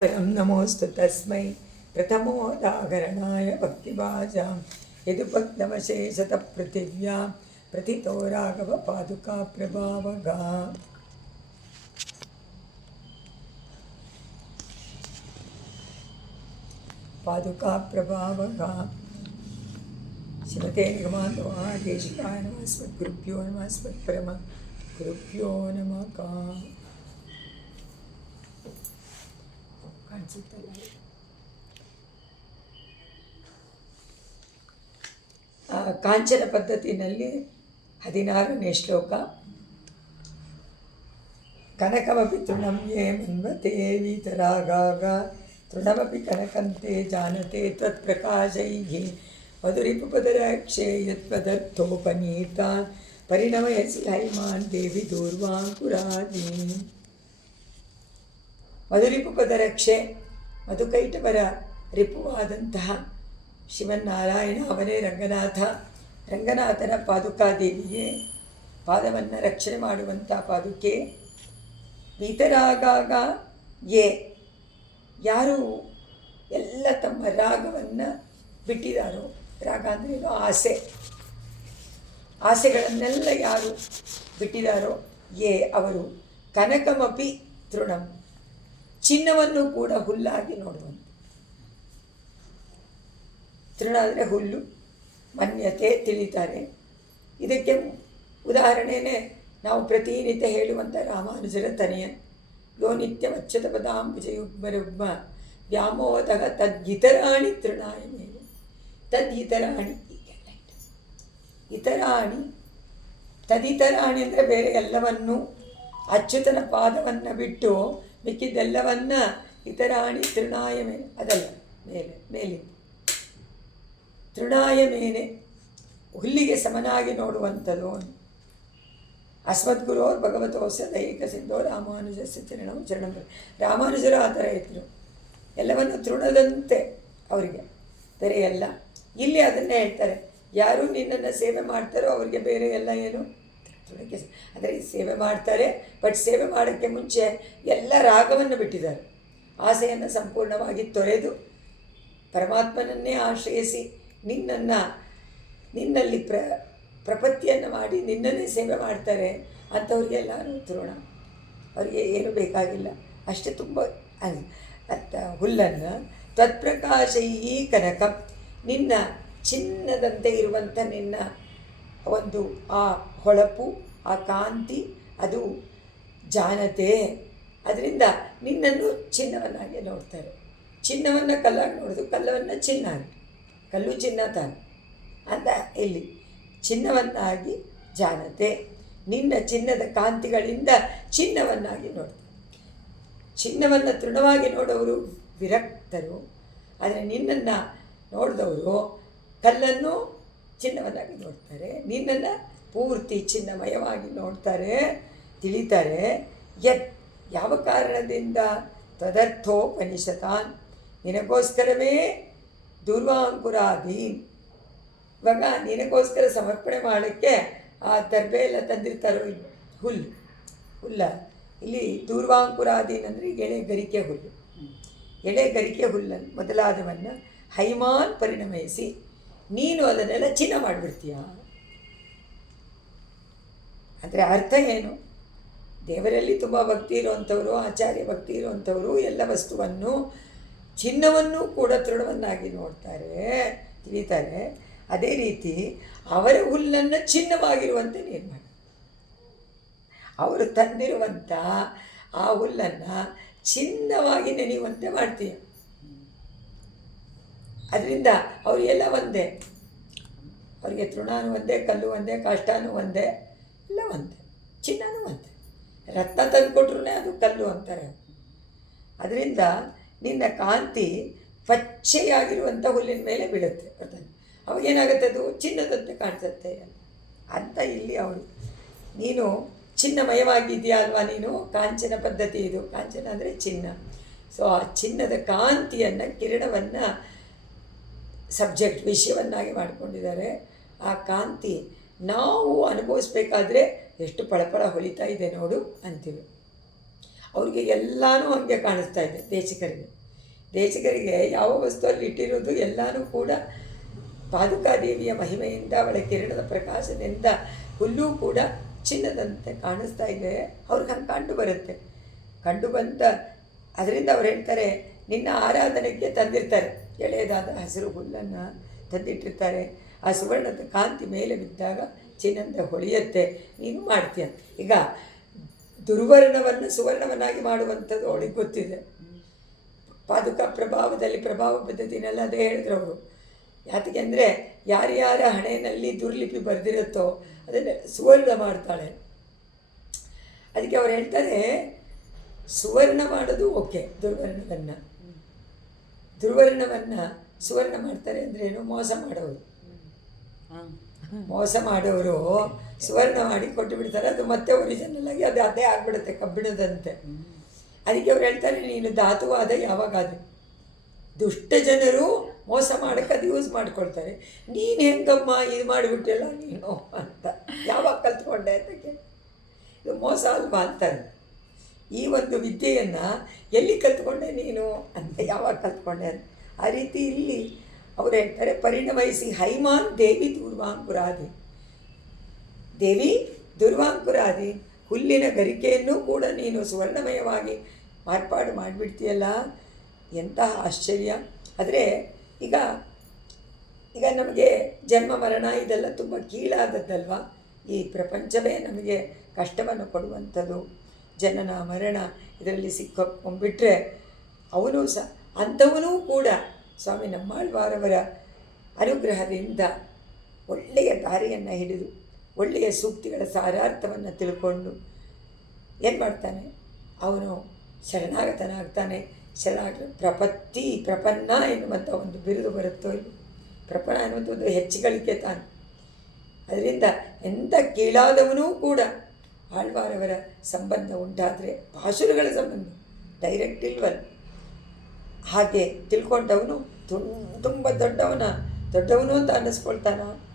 नमोऽस्तु तस्मै प्रथमोदाहरणाय भक्तिभाजां यदुपक्तमशेषतः पृथिव्यां प्रथितो राघवपादुकाप्रभावगा। पादुकाप्रभावगा श्रीमते निगमान्तमहादेशिकाय नमः। अस्मद्गुरुभ्यो नमः। अस्मत्परमगुरुभ्यो नमः। ಕಾಂಚನ ಪದ್ಧತಿನಲ್ಲಿ 16ನೇ ಶ್ಲೋಕ. ಕನಕಮಪಿ ತೃಣಂ ಯೇ ಮನ್ವತೆ ವೀತರಾಗಾಗ ತೃಣಮಪಿ ಕನಕಂತೆ ಜಾನತೆ ತ್ವತ್ಪ್ರಕಾಶೈಃ ಮಧುರಿಪುಪದರಕ್ಷೇ ಯತ್ಪದರ್ಥೋಪನೀತ ಪರಿಣಮಯಸಿ ಹೈಮಾನ್ ದೇವಿ ದೂರ್ವಾಂಕುರಾದೀನ್. ಮಧುರಿಪುಪದರಕ್ಷೆ, ಮಧುಕೈಟವರ ರಿಪುವಾದಂತಹ ಶಿವನಾರಾಯಣ ಅವನೇ ರಂಗನಾಥನ ಪಾದುಕಾದೇವಿಗೆ ಪಾದವನ್ನು ರಕ್ಷಣೆ ಮಾಡುವಂಥ ಪಾದುಕೆ. ವೀತರಾಗಾಗ ಯಾರು ಎಲ್ಲ ತಮ್ಮ ರಾಗವನ್ನು ಬಿಟ್ಟಿದ್ದಾರೋ, ರಾಗ ಅಂದ್ರೇನು ಆಸೆಗಳನ್ನೆಲ್ಲ ಯಾರು ಬಿಟ್ಟಿದ್ದಾರೋ ಅವರು ಕನಕಮಪಿ ತೃಣಂ, ಚಿನ್ನವನ್ನು ಕೂಡ ಹುಲ್ಲಾಗಿ ನೋಡುವಂಥ. ತೃಣ ಅಂದರೆ ಹುಲ್ಲು, ಮನ್ಯತೆ ತಿಳಿತಾರೆ. ಇದಕ್ಕೆ ಉದಾಹರಣೆಯೇ ನಾವು ಪ್ರತಿನಿತ್ಯ ಹೇಳುವಂಥ ರಾಮಾನುಜರ ತನೆಯ ಯೋ ನಿತ್ಯ ವಚ್ಚತ ಪದಾಂಬುಜಯುಗ್ಮರುಗ್ಮ ವ್ಯಾಮೋದಗ ತದ್ಯಿತರಾಣಿ ತೃಣಾಯ ಮೇಲೆ. ತದ್ಯಿತರಾಣಿ ಇತರಾಣಿ, ತದಿತರಾಣಿ ಅಂದರೆ ಬೇರೆ ಎಲ್ಲವನ್ನೂ, ಅಚ್ಯುತನ ಪಾದವನ್ನು ಬಿಟ್ಟು ಮಿಕ್ಕಿದ್ದೆಲ್ಲವನ್ನ ಇತರಾಣಿ ತೃಣಾಯ ಮೇಲೆ, ಅದಲ್ಲ ಮೇಲಿಂದ ತೃಣಾಯ ಮೇಲೆ ಹುಲ್ಲಿಗೆ ಸಮನಾಗಿ ನೋಡುವಂಥದ್ದು. ಅಸ್ಮದ್ಗುರೋ ಭಗವತೋಸ್ಯ ದೈಹಿಕ ಸಿದ್ಧೋ ರಾಮಾನುಜಸ್ಯ ಚರಣಂ. ರಾಮಾನುಜರು ಆ ಥರ ಇದ್ದರು, ಎಲ್ಲವನ್ನು ತೃಣದಂತೆ ಅವರಿಗೆ, ಬೇರೆ ಎಲ್ಲ. ಇಲ್ಲಿ ಅದನ್ನೇ ಹೇಳ್ತಾರೆ, ಯಾರು ನಿನ್ನನ್ನು ಸೇವೆ ಮಾಡ್ತಾರೋ ಅವರಿಗೆ ಬೇರೆ ಎಲ್ಲ ಏನು ತೃಣಕ್ಕೆ. ಅಂದರೆ ಸೇವೆ ಮಾಡ್ತಾರೆ, ಬಟ್ ಸೇವೆ ಮಾಡೋಕ್ಕೆ ಮುಂಚೆ ಎಲ್ಲ ರಾಗವನ್ನು ಬಿಟ್ಟಿದ್ದಾರೆ. ಆಸೆಯನ್ನು ಸಂಪೂರ್ಣವಾಗಿ ತೊರೆದು ಪರಮಾತ್ಮನನ್ನೇ ಆಶ್ರಯಿಸಿ ನಿನ್ನಲ್ಲಿ ಪ್ರಪತ್ತಿಯನ್ನು ಮಾಡಿ ನಿನ್ನನ್ನೇ ಸೇವೆ ಮಾಡ್ತಾರೆ ಅಂಥವ್ರಿಗೆಲ್ಲರೂ ತೃಣ. ಅವರಿಗೆ ಏನು ಬೇಕಾಗಿಲ್ಲ, ಅಷ್ಟೇ. ತುಂಬ ಹುಲ್ಲನ್ನು ತತ್ಪ್ರಕಾಶೈಹಿ ಕನಕ, ನಿನ್ನ ಚಿನ್ನದಂತೆ ಇರುವಂಥ ನಿನ್ನ ಒಂದು ಆ ಹೊಳಪು, ಆ ಕಾಂತಿ, ಅದು ಜಾನತೆ. ಅದರಿಂದ ನಿನ್ನನ್ನು ಚಿನ್ನವನ್ನಾಗಿ ನೋಡ್ತಾರೆ. ಚಿನ್ನವನ್ನು ಕಲ್ಲಾಗಿ ನೋಡೋದು, ಕಲ್ಲವನ್ನು ಚಿನ್ನಾಗಿ, ಕಲ್ಲು ಚಿನ್ನ ತಾನೆ ಅಂತ ಇಲ್ಲಿ ಚಿನ್ನವನ್ನಾಗಿ ಜಾನತೆ. ನಿನ್ನ ಚಿನ್ನದ ಕಾಂತಿಗಳಿಂದ ಚಿನ್ನವನ್ನಾಗಿ ನೋಡ್ತಾರೆ. ಚಿನ್ನವನ್ನು ತೃಣವಾಗಿ ನೋಡೋರು ವಿರಕ್ತರು, ಆದರೆ ನಿನ್ನನ್ನು ನೋಡಿದವರು ಕಲ್ಲನ್ನು ಚಿನ್ನವನ್ನಾಗಿ ನೋಡ್ತಾರೆ. ನಿನ್ನನ್ನು ಪೂರ್ತಿ ಚಿನ್ನಮಯವಾಗಿ ನೋಡ್ತಾರೆ, ತಿಳಿತಾರೆ. ಯಾವ ಕಾರಣದಿಂದ? ತದರ್ಥೋಪನಿಷತಾನ್, ನಿನಗೋಸ್ಕರವೇ ದೂರ್ವಾಂಕುರಾದೀನ್. ಇವಾಗ ನಿನಗೋಸ್ಕರ ಸಮರ್ಪಣೆ ಮಾಡೋಕ್ಕೆ ಆ ದರ್ಬೆ ಎಲ್ಲ ತಂದಿರ್ತಾರೋ ಹುಲ್ಲ. ಇಲ್ಲಿ ದೂರ್ವಾಂಕುರಾದೀನ್ ಅಂದರೆ ಎಳೆಗರಿಕೆ ಹುಲ್ಲು. ಎಳೆಗರಿಕೆ ಹುಲ್ಲನ್ನು ಮೊದಲಾದವನ್ನು ಹೈಮಾನ್ ಪರಿಣಮಿಸಿ ನೀನು ಅದನ್ನೆಲ್ಲ ಚಿನ್ನ ಮಾಡಿಬಿಡ್ತೀಯ. ಅಂದರೆ ಅರ್ಥ ಏನು? ದೇವರಲ್ಲಿ ತುಂಬ ಭಕ್ತಿ ಇರುವಂಥವರು, ಆಚಾರ್ಯ ಭಕ್ತಿ ಇರುವಂಥವರು ಎಲ್ಲ ವಸ್ತುವನ್ನು, ಚಿನ್ನವನ್ನು ಕೂಡ ತೃಣವನ್ನಾಗಿ ನೋಡ್ತಾರೆ, ತಿಳಿತಾರೆ. ಅದೇ ರೀತಿ ಅವರ ಹುಲ್ಲನ್ನು ಚಿನ್ನವಾಗಿರುವಂತೆ ನೀನು ಮಾಡಿ, ಅವರು ತಂದಿರುವಂಥ ಆ ಹುಲ್ಲನ್ನು ಚಿನ್ನವಾಗಿ ನೆನೆಯುವಂತೆ ಮಾಡ್ತೀಯ. ಅದರಿಂದ ಅವರಿಗೆಲ್ಲ ಒಂದೇ, ಅವರಿಗೆ ತೃಣನೂ ಒಂದೇ, ಕಲ್ಲು ಒಂದೇ, ಕಾಷ್ಟಾನೂ ಒಂದೇ, ಎಲ್ಲ ಒಂದೇ, ಚಿನ್ನನೂ ಒಂದೇ. ರತ್ನ ತಂದು ಕೊಟ್ರೂ ಅದು ಕಲ್ಲು ಅಂತಾರೆ. ಅದರಿಂದ ನಿನ್ನ ಕಾಂತಿ ಪಚ್ಚೆಯಾಗಿರುವಂಥ ಹುಲ್ಲಿನ ಮೇಲೆ ಬೀಳುತ್ತೆ. ಅವಾಗೇನಾಗುತ್ತೆ? ಅದು ಚಿನ್ನದಂತೆ ಕಾಣಿಸುತ್ತೆ ಅಂತ ಇಲ್ಲಿ ಅವಳು. ನೀನು ಚಿನ್ನಮಯವಾಗಿದೆಯಾ ಅಲ್ವಾ ನೀನು? ಕಾಂಚನ ಪದ್ಧತಿ ಇದು. ಕಾಂಚನ ಅಂದರೆ ಚಿನ್ನ. ಸೊ ಆ ಚಿನ್ನದ ಕಾಂತಿಯನ್ನು, ಕಿರಣವನ್ನು ಸಬ್ಜೆಕ್ಟ್, ವಿಷಯವನ್ನಾಗಿ ಮಾಡಿಕೊಂಡಿದ್ದಾರೆ. ಆ ಕಾಂತಿ ನಾವು ಅನುಭವಿಸ್ಬೇಕಾದ್ರೆ ಎಷ್ಟು ಪಳಪಳ ಹೊಳಿತಾ ಇದೆ ನೋಡು ಅಂತೀವಿ. ಅವ್ರಿಗೆ ಎಲ್ಲನೂ ಹಾಗೆ ಕಾಣಿಸ್ತಾ ಇದೆ. ದೇಶಿಕರಿಗೆ ಯಾವ ವಸ್ತುವಲ್ಲಿ ಇಟ್ಟಿರೋದು ಎಲ್ಲನೂ ಕೂಡ ಪಾದುಕಾದೇವಿಯ ಮಹಿಮೆಯಿಂದ, ಅವಳ ಕಿರಣದ ಪ್ರಕಾಶದಿಂದ ಹುಲ್ಲೂ ಕೂಡ ಚಿನ್ನದಂತೆ ಕಾಣಿಸ್ತಾ ಇದೆ. ಅವ್ರಿಗೆ ಹಂಗೆ ಕಂಡು ಬಂದ ಅದರಿಂದ ಅವ್ರು ಹೇಳ್ತಾರೆ, ನಿನ್ನ ಆರಾಧನೆಗೆ ತಂದಿರ್ತಾರೆ, ಎಳೆಯದಾದ ಹಸಿರು ಹುಲ್ಲನ್ನು ತಂದಿಟ್ಟಿರ್ತಾರೆ. ಆ ಸುವರ್ಣದ ಕಾಂತಿ ಮೇಲೆ ಬಿದ್ದಾಗ ಚಿನ್ನದ ಹೊಳೆಯುತ್ತೆ, ನೀನು ಮಾಡ್ತೀಯ. ಈಗ ದುರ್ವರ್ಣವನ್ನು ಸುವರ್ಣವನ್ನಾಗಿ ಮಾಡುವಂಥದ್ದು ಅವಳಿಗೆ ಗೊತ್ತಿದೆ. ಪಾದುಕ ಪ್ರಭಾವ ಪದ್ಧತಿನೆಲ್ಲ ಅದೇ ಹೇಳಿದ್ರು ಅವರು. ಯಾತಕ್ಕೆ ಅಂದರೆ ಯಾರ್ಯಾರ ಹಣೆಯಲ್ಲಿ ದುರ್ಲಿಪಿ ಬರೆದಿರುತ್ತೋ ಅದನ್ನು ಸುವರ್ಣ ಮಾಡ್ತಾಳೆ. ಅದಕ್ಕೆ ಅವ್ರು ಹೇಳ್ತಾರೆ, ಸುವರ್ಣ ಮಾಡೋದು ಓಕೆ, ದುರ್ವರ್ಣವನ್ನು ಸುವರ್ಣ ಮಾಡ್ತಾರೆ ಅಂದ್ರೇನು? ಮೋಸ ಮಾಡೋರು ಸುವರ್ಣ ಮಾಡಿ ಕೊಟ್ಟು ಬಿಡ್ತಾರೆ. ಅದು ಮತ್ತೆ ಒರಿಜಿನಲ್ ಆಗಿ ಅದು ಅದೇ ಆಗಿಬಿಡುತ್ತೆ, ಕಬ್ಬಿಣದಂತೆ. ಅದಕ್ಕೆ ಅವ್ರು ಹೇಳ್ತಾರೆ, ನೀನು ಧಾತುವಾದ ಯಾವಾಗಾದ ದುಷ್ಟ ಜನರು ಮೋಸ ಮಾಡೋಕ್ಕೆ ಅದು ಯೂಸ್ ಮಾಡ್ಕೊಳ್ತಾರೆ. ನೀನು ಹೆಂಗಮ್ಮ ಇದು ಮಾಡಿಬಿಟ್ಟಿಲ್ಲ ನೀನು ಅಂತ ಯಾವಾಗ ಕಲ್ತ್ಕೊಂಡೆ ಅಂತ ಕೇಳಿ, ಇದು ಮೋಸ ಅಲ್ವಾ ಅಂತಾರೆ. ಈ ಒಂದು ವಿದ್ಯೆಯನ್ನು ಎಲ್ಲಿ ಕಲ್ತ್ಕೊಂಡೆ ನೀನು ಅಂತ, ಯಾವಾಗ ಕಲ್ತ್ಕೊಂಡೆ ಅಂತ. ಆ ರೀತಿ ಇಲ್ಲಿ ಅವ್ರು ಹೇಳ್ತಾರೆ, ಪರಿಣಮಿಸಿ ಹೈಮಾನ್ ದೇವಿ ದುರ್ವಾಂಕುರಾದಿ ಹುಲ್ಲಿನ ಗರಿಕೆಯನ್ನು ಕೂಡ ನೀನು ಸುವರ್ಣಮಯವಾಗಿ ಮಾರ್ಪಾಡು ಮಾಡಿಬಿಡ್ತೀಯಲ್ಲ, ಎಂತಹ ಆಶ್ಚರ್ಯ. ಆದರೆ ಈಗ ನಮಗೆ ಜನ್ಮ ಮರಣ ಇದೆಲ್ಲ ತುಂಬ ಕೀಳಾದದ್ದಲ್ವ. ಈ ಪ್ರಪಂಚವೇ ನಮಗೆ ಕಷ್ಟವನ್ನು ಕೊಡುವಂಥದ್ದು. ಜನನ ಮರಣ ಇದರಲ್ಲಿ ಸಿಕ್ಕೊಂಡ್ಬಿಟ್ರೆ ಅವನು ಅಂಥವನೂ ಕೂಡ ಸ್ವಾಮಿ ನಮ್ಮಾಳ್ವಾರವರ ಅನುಗ್ರಹದಿಂದ ಒಳ್ಳೆಯ ದಾರಿಯನ್ನು ಹಿಡಿದು ಒಳ್ಳೆಯ ಸೂಕ್ತಿಗಳ ಸಾರಾರ್ಥವನ್ನು ತಿಳ್ಕೊಂಡು ಏನು ಮಾಡ್ತಾನೆ, ಅವನು ಶರಣಾಗತನಾಗ್ತಾನೆ. ಪ್ರಪನ್ನ ಎನ್ನುವಂಥ ಒಂದು ಬಿರುದು ಬರುತ್ತೋ ಇಲ್ಲಿ. ಪ್ರಪನ್ನ ಅನ್ನುವಂಥ ಒಂದು ಹೆಚ್ಚುಗಳಿಕೆ ತಾನು. ಅದರಿಂದ ಎಂಥ ಕೀಳಾದವನೂ ಕೂಡ ಆಳ್ವಾರವರ ಸಂಬಂಧ ಉಂಟಾದರೆ, ಪಾಶುರಗಳ ಸಂಬಂಧ ಡೈರೆಕ್ಟ್ ಇಲ್ವಲ್ಲ, ಹಾಗೆ ತಿಳ್ಕೊಂಡವನು ತುಂಬ ದೊಡ್ಡವನು ಅಂತ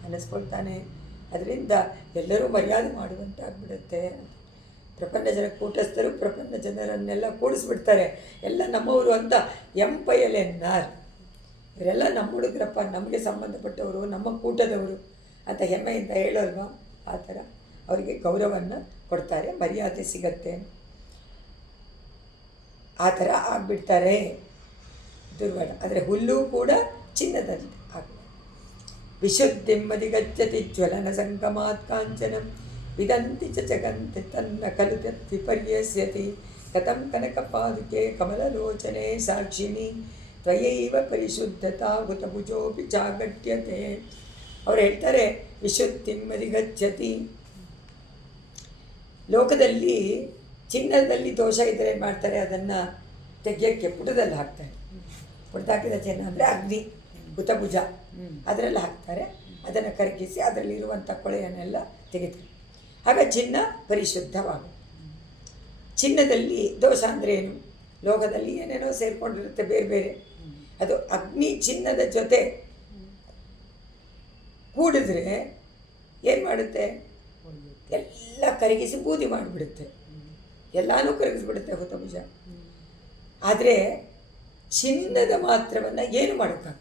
ಅನ್ನಿಸ್ಕೊಳ್ತಾನೆ. ಅದರಿಂದ ಎಲ್ಲರೂ ಮರ್ಯಾದೆ ಮಾಡುವಂತಾಗ್ಬಿಡುತ್ತೆ. ಪ್ರಪಂಚ ಜನ ಕೂಟಸ್ಥರು ಪ್ರಪಂಚ ಜನರನ್ನೆಲ್ಲ ಕೂಡಿಸ್ಬಿಡ್ತಾರೆ. ಎಲ್ಲ ನಮ್ಮವರು ಅಂತ ಎಂಪೈಯಲೆನ್ನಾರ್, ಇವರೆಲ್ಲ ನಮ್ಮ ಹುಡುಗರಪ್ಪ, ನಮಗೆ ಸಂಬಂಧಪಟ್ಟವರು, ನಮ್ಮ ಕೂಟದವರು ಅಂತ ಹೆಮ್ಮೆಯಿಂದ ಹೇಳೋಲ್ವಾ, ಆ ಥರ ಅವರಿಗೆ ಗೌರವವನ್ನು ಕೊಡ್ತಾರೆ, ಮರ್ಯಾದೆ ಸಿಗತ್ತೆ. ಆ ಥರ ಆಗಿಬಿಡ್ತಾರೆ ದುರ್ವರ್ಣ. ಆದರೆ ಹುಲ್ಲು ಕೂಡ ಚಿನ್ನದಲ್ಲಿ ಆಗ್ತದೆ. ವಿಶುದ್ಧಿಮ್ಮದಿಗಚ್ಚತಿ ಜ್ವಲನ ಸಂಗಮಾತ್ ಕಾಂಚನಂ ವಿದಂತಿ ಚ ಜಗಂತಿ ತನ್ನ ಖಲು ವಿಪರ್ಯಸ್ಯತಿ ಕಥಂ ಕನಕಪಾದುಕೆ ಕಮಲಲೋಚನೆ ಸಾಕ್ಷಿಣಿ ತ್ವಯೈವ ಪರಿಶುದ್ಧತಾ ಹುತಭುಜೋಪಿ ಜಾಗಟ್ಯತೆ. ಅವ್ರು ಹೇಳ್ತಾರೆ, ವಿಶುದ್ಧಿಮ್ಮದಿಗಚ್ಚತಿ. ಲೋಕದಲ್ಲಿ ಚಿನ್ನದಲ್ಲಿ ದೋಷ ಇದ್ದರೆ ಏನು ಮಾಡ್ತಾರೆ, ಅದನ್ನು ತೆಗೆಯೋಕ್ಕೆ ಪುಟದಲ್ಲಿ ಹಾಕ್ತಾರೆ. ಪುಟದಾಕಿದ ಚಿನ್ನ ಅಂದರೆ ಅಗ್ನಿ, ಹುತಭುಜ, ಅದರಲ್ಲಿ ಹಾಕ್ತಾರೆ. ಅದನ್ನು ಕರಗಿಸಿ ಅದರಲ್ಲಿರುವಂಥ ಕೊಳೆಯನ್ನೆಲ್ಲ ತೆಗೆದುಕೊಂಡು ಆಗ ಚಿನ್ನ ಪರಿಶುದ್ಧವಾಗುತ್ತೆ. ಚಿನ್ನದಲ್ಲಿ ದೋಷ ಅಂದರೆ ಏನು? ಲೋಕದಲ್ಲಿ ಏನೇನೋ ಸೇರಿಕೊಂಡಿರುತ್ತೆ ಬೇರೆ ಬೇರೆ. ಅದು ಅಗ್ನಿ ಚಿನ್ನದ ಜೊತೆ ಕೂಡಿದ್ರೆ ಏನು ಮಾಡುತ್ತೆ, ಎಲ್ಲ ಕರಗಿಸಿ ಬೂದಿ ಮಾಡಿಬಿಡುತ್ತೆ, ಎಲ್ಲನೂ ಕರಗಿಸ್ಬಿಡುತ್ತೆ ಹುತಭುಜ. ಆದರೆ ಚಿನ್ನದ ಮಾತ್ರವನ್ನು ಏನು ಮಾಡೋಕ್ಕಾಗ,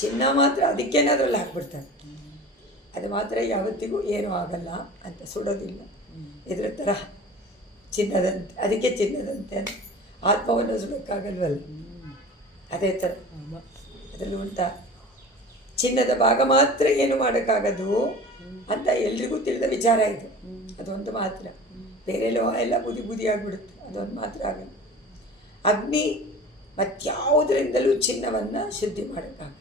ಚಿನ್ನ ಮಾತ್ರ ಅದಕ್ಕೇನಾದ್ರಲ್ಲಿ ಹಾಕ್ಬಿಡ್ತಾರೆ, ಅದು ಮಾತ್ರ ಯಾವತ್ತಿಗೂ ಏನೂ ಆಗಲ್ಲ ಅಂತ, ಸುಡೋದಿಲ್ಲ. ಇದ್ರ ಥರ ಚಿನ್ನದಂತೆ, ಅದಕ್ಕೆ ಚಿನ್ನದಂತೆ ಆತ್ಮವನ್ನು ಸುಡೋಕ್ಕಾಗಲ್ವಲ್ಲ, ಅದೇ ಥರ ಅದರಲ್ಲಿ ಉಂಟಾ ಚಿನ್ನದ ಭಾಗ ಮಾತ್ರ ಏನು ಮಾಡೋಕ್ಕಾಗೋದು ಅಂತ ಎಲ್ರಿಗೂ ತಿಳಿದ ವಿಚಾರ ಇದು. ಅದೊಂದು ಮಾತ್ರ, ಬೇರೆ ಲೋಹ ಎಲ್ಲ ಬೂದಿ ಆಗಿಬಿಡುತ್ತೆ, ಅದೊಂದು ಮಾತ್ರ ಆಗಲ್ಲ. ಅಗ್ನಿ ಮತ್ಯಾವುದರಿಂದಲೂ ಚಿನ್ನವನ್ನು ಶುದ್ಧಿ ಮಾಡೋಕ್ಕಾಗಲ್ಲ.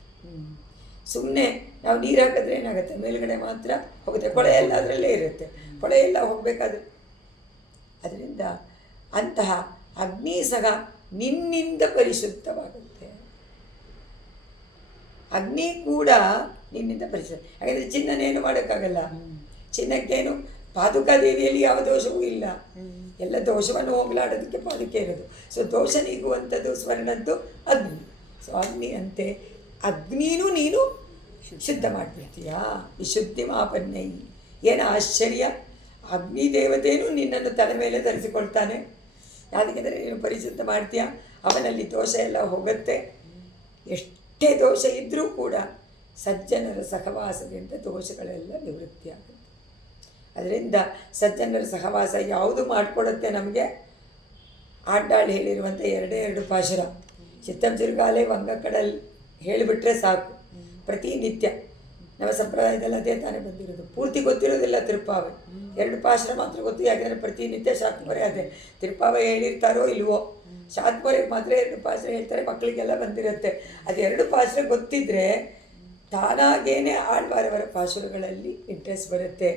ಸುಮ್ಮನೆ ನಾವು ನೀರು ಹಾಕಿದ್ರೆ ಏನಾಗುತ್ತೆ, ಮೇಲುಗಡೆ ಮಾತ್ರ ಹೋಗುತ್ತೆ, ಕೊಳೆ ಎಲ್ಲ ಅದರಲ್ಲೇ ಇರುತ್ತೆ, ಕೊಳೆ ಎಲ್ಲ ಹೋಗಬೇಕಾದ್ರೆ. ಅದರಿಂದ ಅಂತಹ ಅಗ್ನಿ ಸಹ ನಿನ್ನಿಂದ ಪರಿಶುದ್ಧವಾಗುತ್ತೆ. ಅಗ್ನಿ ಕೂಡ ನಿನ್ನಿಂದ ಪರಿಶುದ್ಧ. ಹಾಗಾದರೆ ಚಿನ್ನನೇನು ಮಾಡೋಕ್ಕಾಗಲ್ಲ. ಚಿನ್ನಕ್ಕೇನು ಪಾದುಕಾದೇವಿಯಲ್ಲಿ ಯಾವ ದೋಷವೂ ಇಲ್ಲ, ಎಲ್ಲ ದೋಷವನ್ನು ಹೋಗಲಾಡೋದಕ್ಕೆ ಪಾದುಕೆ ಇರೋದು. ಸೊ ದೋಷ ನೀಗುವಂಥದ್ದು ಸ್ವರ್ಣದ್ದು ಅಗ್ನಿ. ಸೊ ಅಗ್ನಿ ಅಂತೆ ಅಗ್ನಿನೂ ನೀನು ಶುದ್ಧ ಮಾಡಿಬಿಡ್ತೀಯಾ. ವಿಶುದ್ಧಿ ಮಾಪನ್ಯೈ. ಏನು ಆಶ್ಚರ್ಯ! ಅಗ್ನಿ ದೇವತೆಯೂ ನಿನ್ನನ್ನು ತಲೆ ಮೇಲೆ ಧರಿಸಿಕೊಳ್ತಾನೆ. ಯಾಕೆಂದರೆ ನೀನು ಪರಿಶುದ್ಧ ಮಾಡ್ತೀಯ, ಅವನಲ್ಲಿ ದೋಷ ಎಲ್ಲ ಹೋಗುತ್ತೆ. ಎಷ್ಟೇ ದೋಷ ಇದ್ದರೂ ಕೂಡ ಸಜ್ಜನರ ಸಹವಾಸದಿಂದ ದೋಷಗಳೆಲ್ಲ ನಿವೃತ್ತಿಯಾಗುತ್ತೆ. ಅದರಿಂದ ಸಜ್ಜನರ ಸಹವಾಸ ಯಾವುದು ಮಾಡಿಕೊಡುತ್ತೆ ನಮಗೆ? ಆಡ್ಡಾಳು ಹೇಳಿರುವಂಥ 2 ಪಾಶುರ, ಚಿತ್ತಂಚಿರುಗಾಲೆ ವಂಗಕಡಲ್ ಹೇಳಿಬಿಟ್ರೆ ಸಾಕು. ಪ್ರತಿನಿತ್ಯ ನಮ್ಮ ಸಂಪ್ರದಾಯದಲ್ಲಿ ಅದೇ ತಾನೇ ಬಂದಿರೋದು. ಪೂರ್ತಿ ಗೊತ್ತಿರೋದಿಲ್ಲ ತಿರುಪಾವೆ, 2 ಪಾಶುರ ಮಾತ್ರ ಗೊತ್ತು. ಯಾಕೆಂದರೆ ಪ್ರತಿನಿತ್ಯ ಶಾತ್ಮರೆ ಅದೇ ತಿರುಪಾವೆ ಹೇಳಿರ್ತಾರೋ ಇಲ್ವೋ, ಶಾತ್ಮರೆಗೆ ಮಾತ್ರ 2 ಪಾಶುರ ಹೇಳ್ತಾರೆ, ಮಕ್ಕಳಿಗೆಲ್ಲ ಬಂದಿರುತ್ತೆ. ಅದು 2 ಪಾಶುರ ಗೊತ್ತಿದ್ದರೆ ತಾನಾಗೇನೆ ಆಳ್ವಾರವರ ಪಾಶುರಗಳಲ್ಲಿ ಇಂಟ್ರೆಸ್ಟ್ ಬರುತ್ತೆ.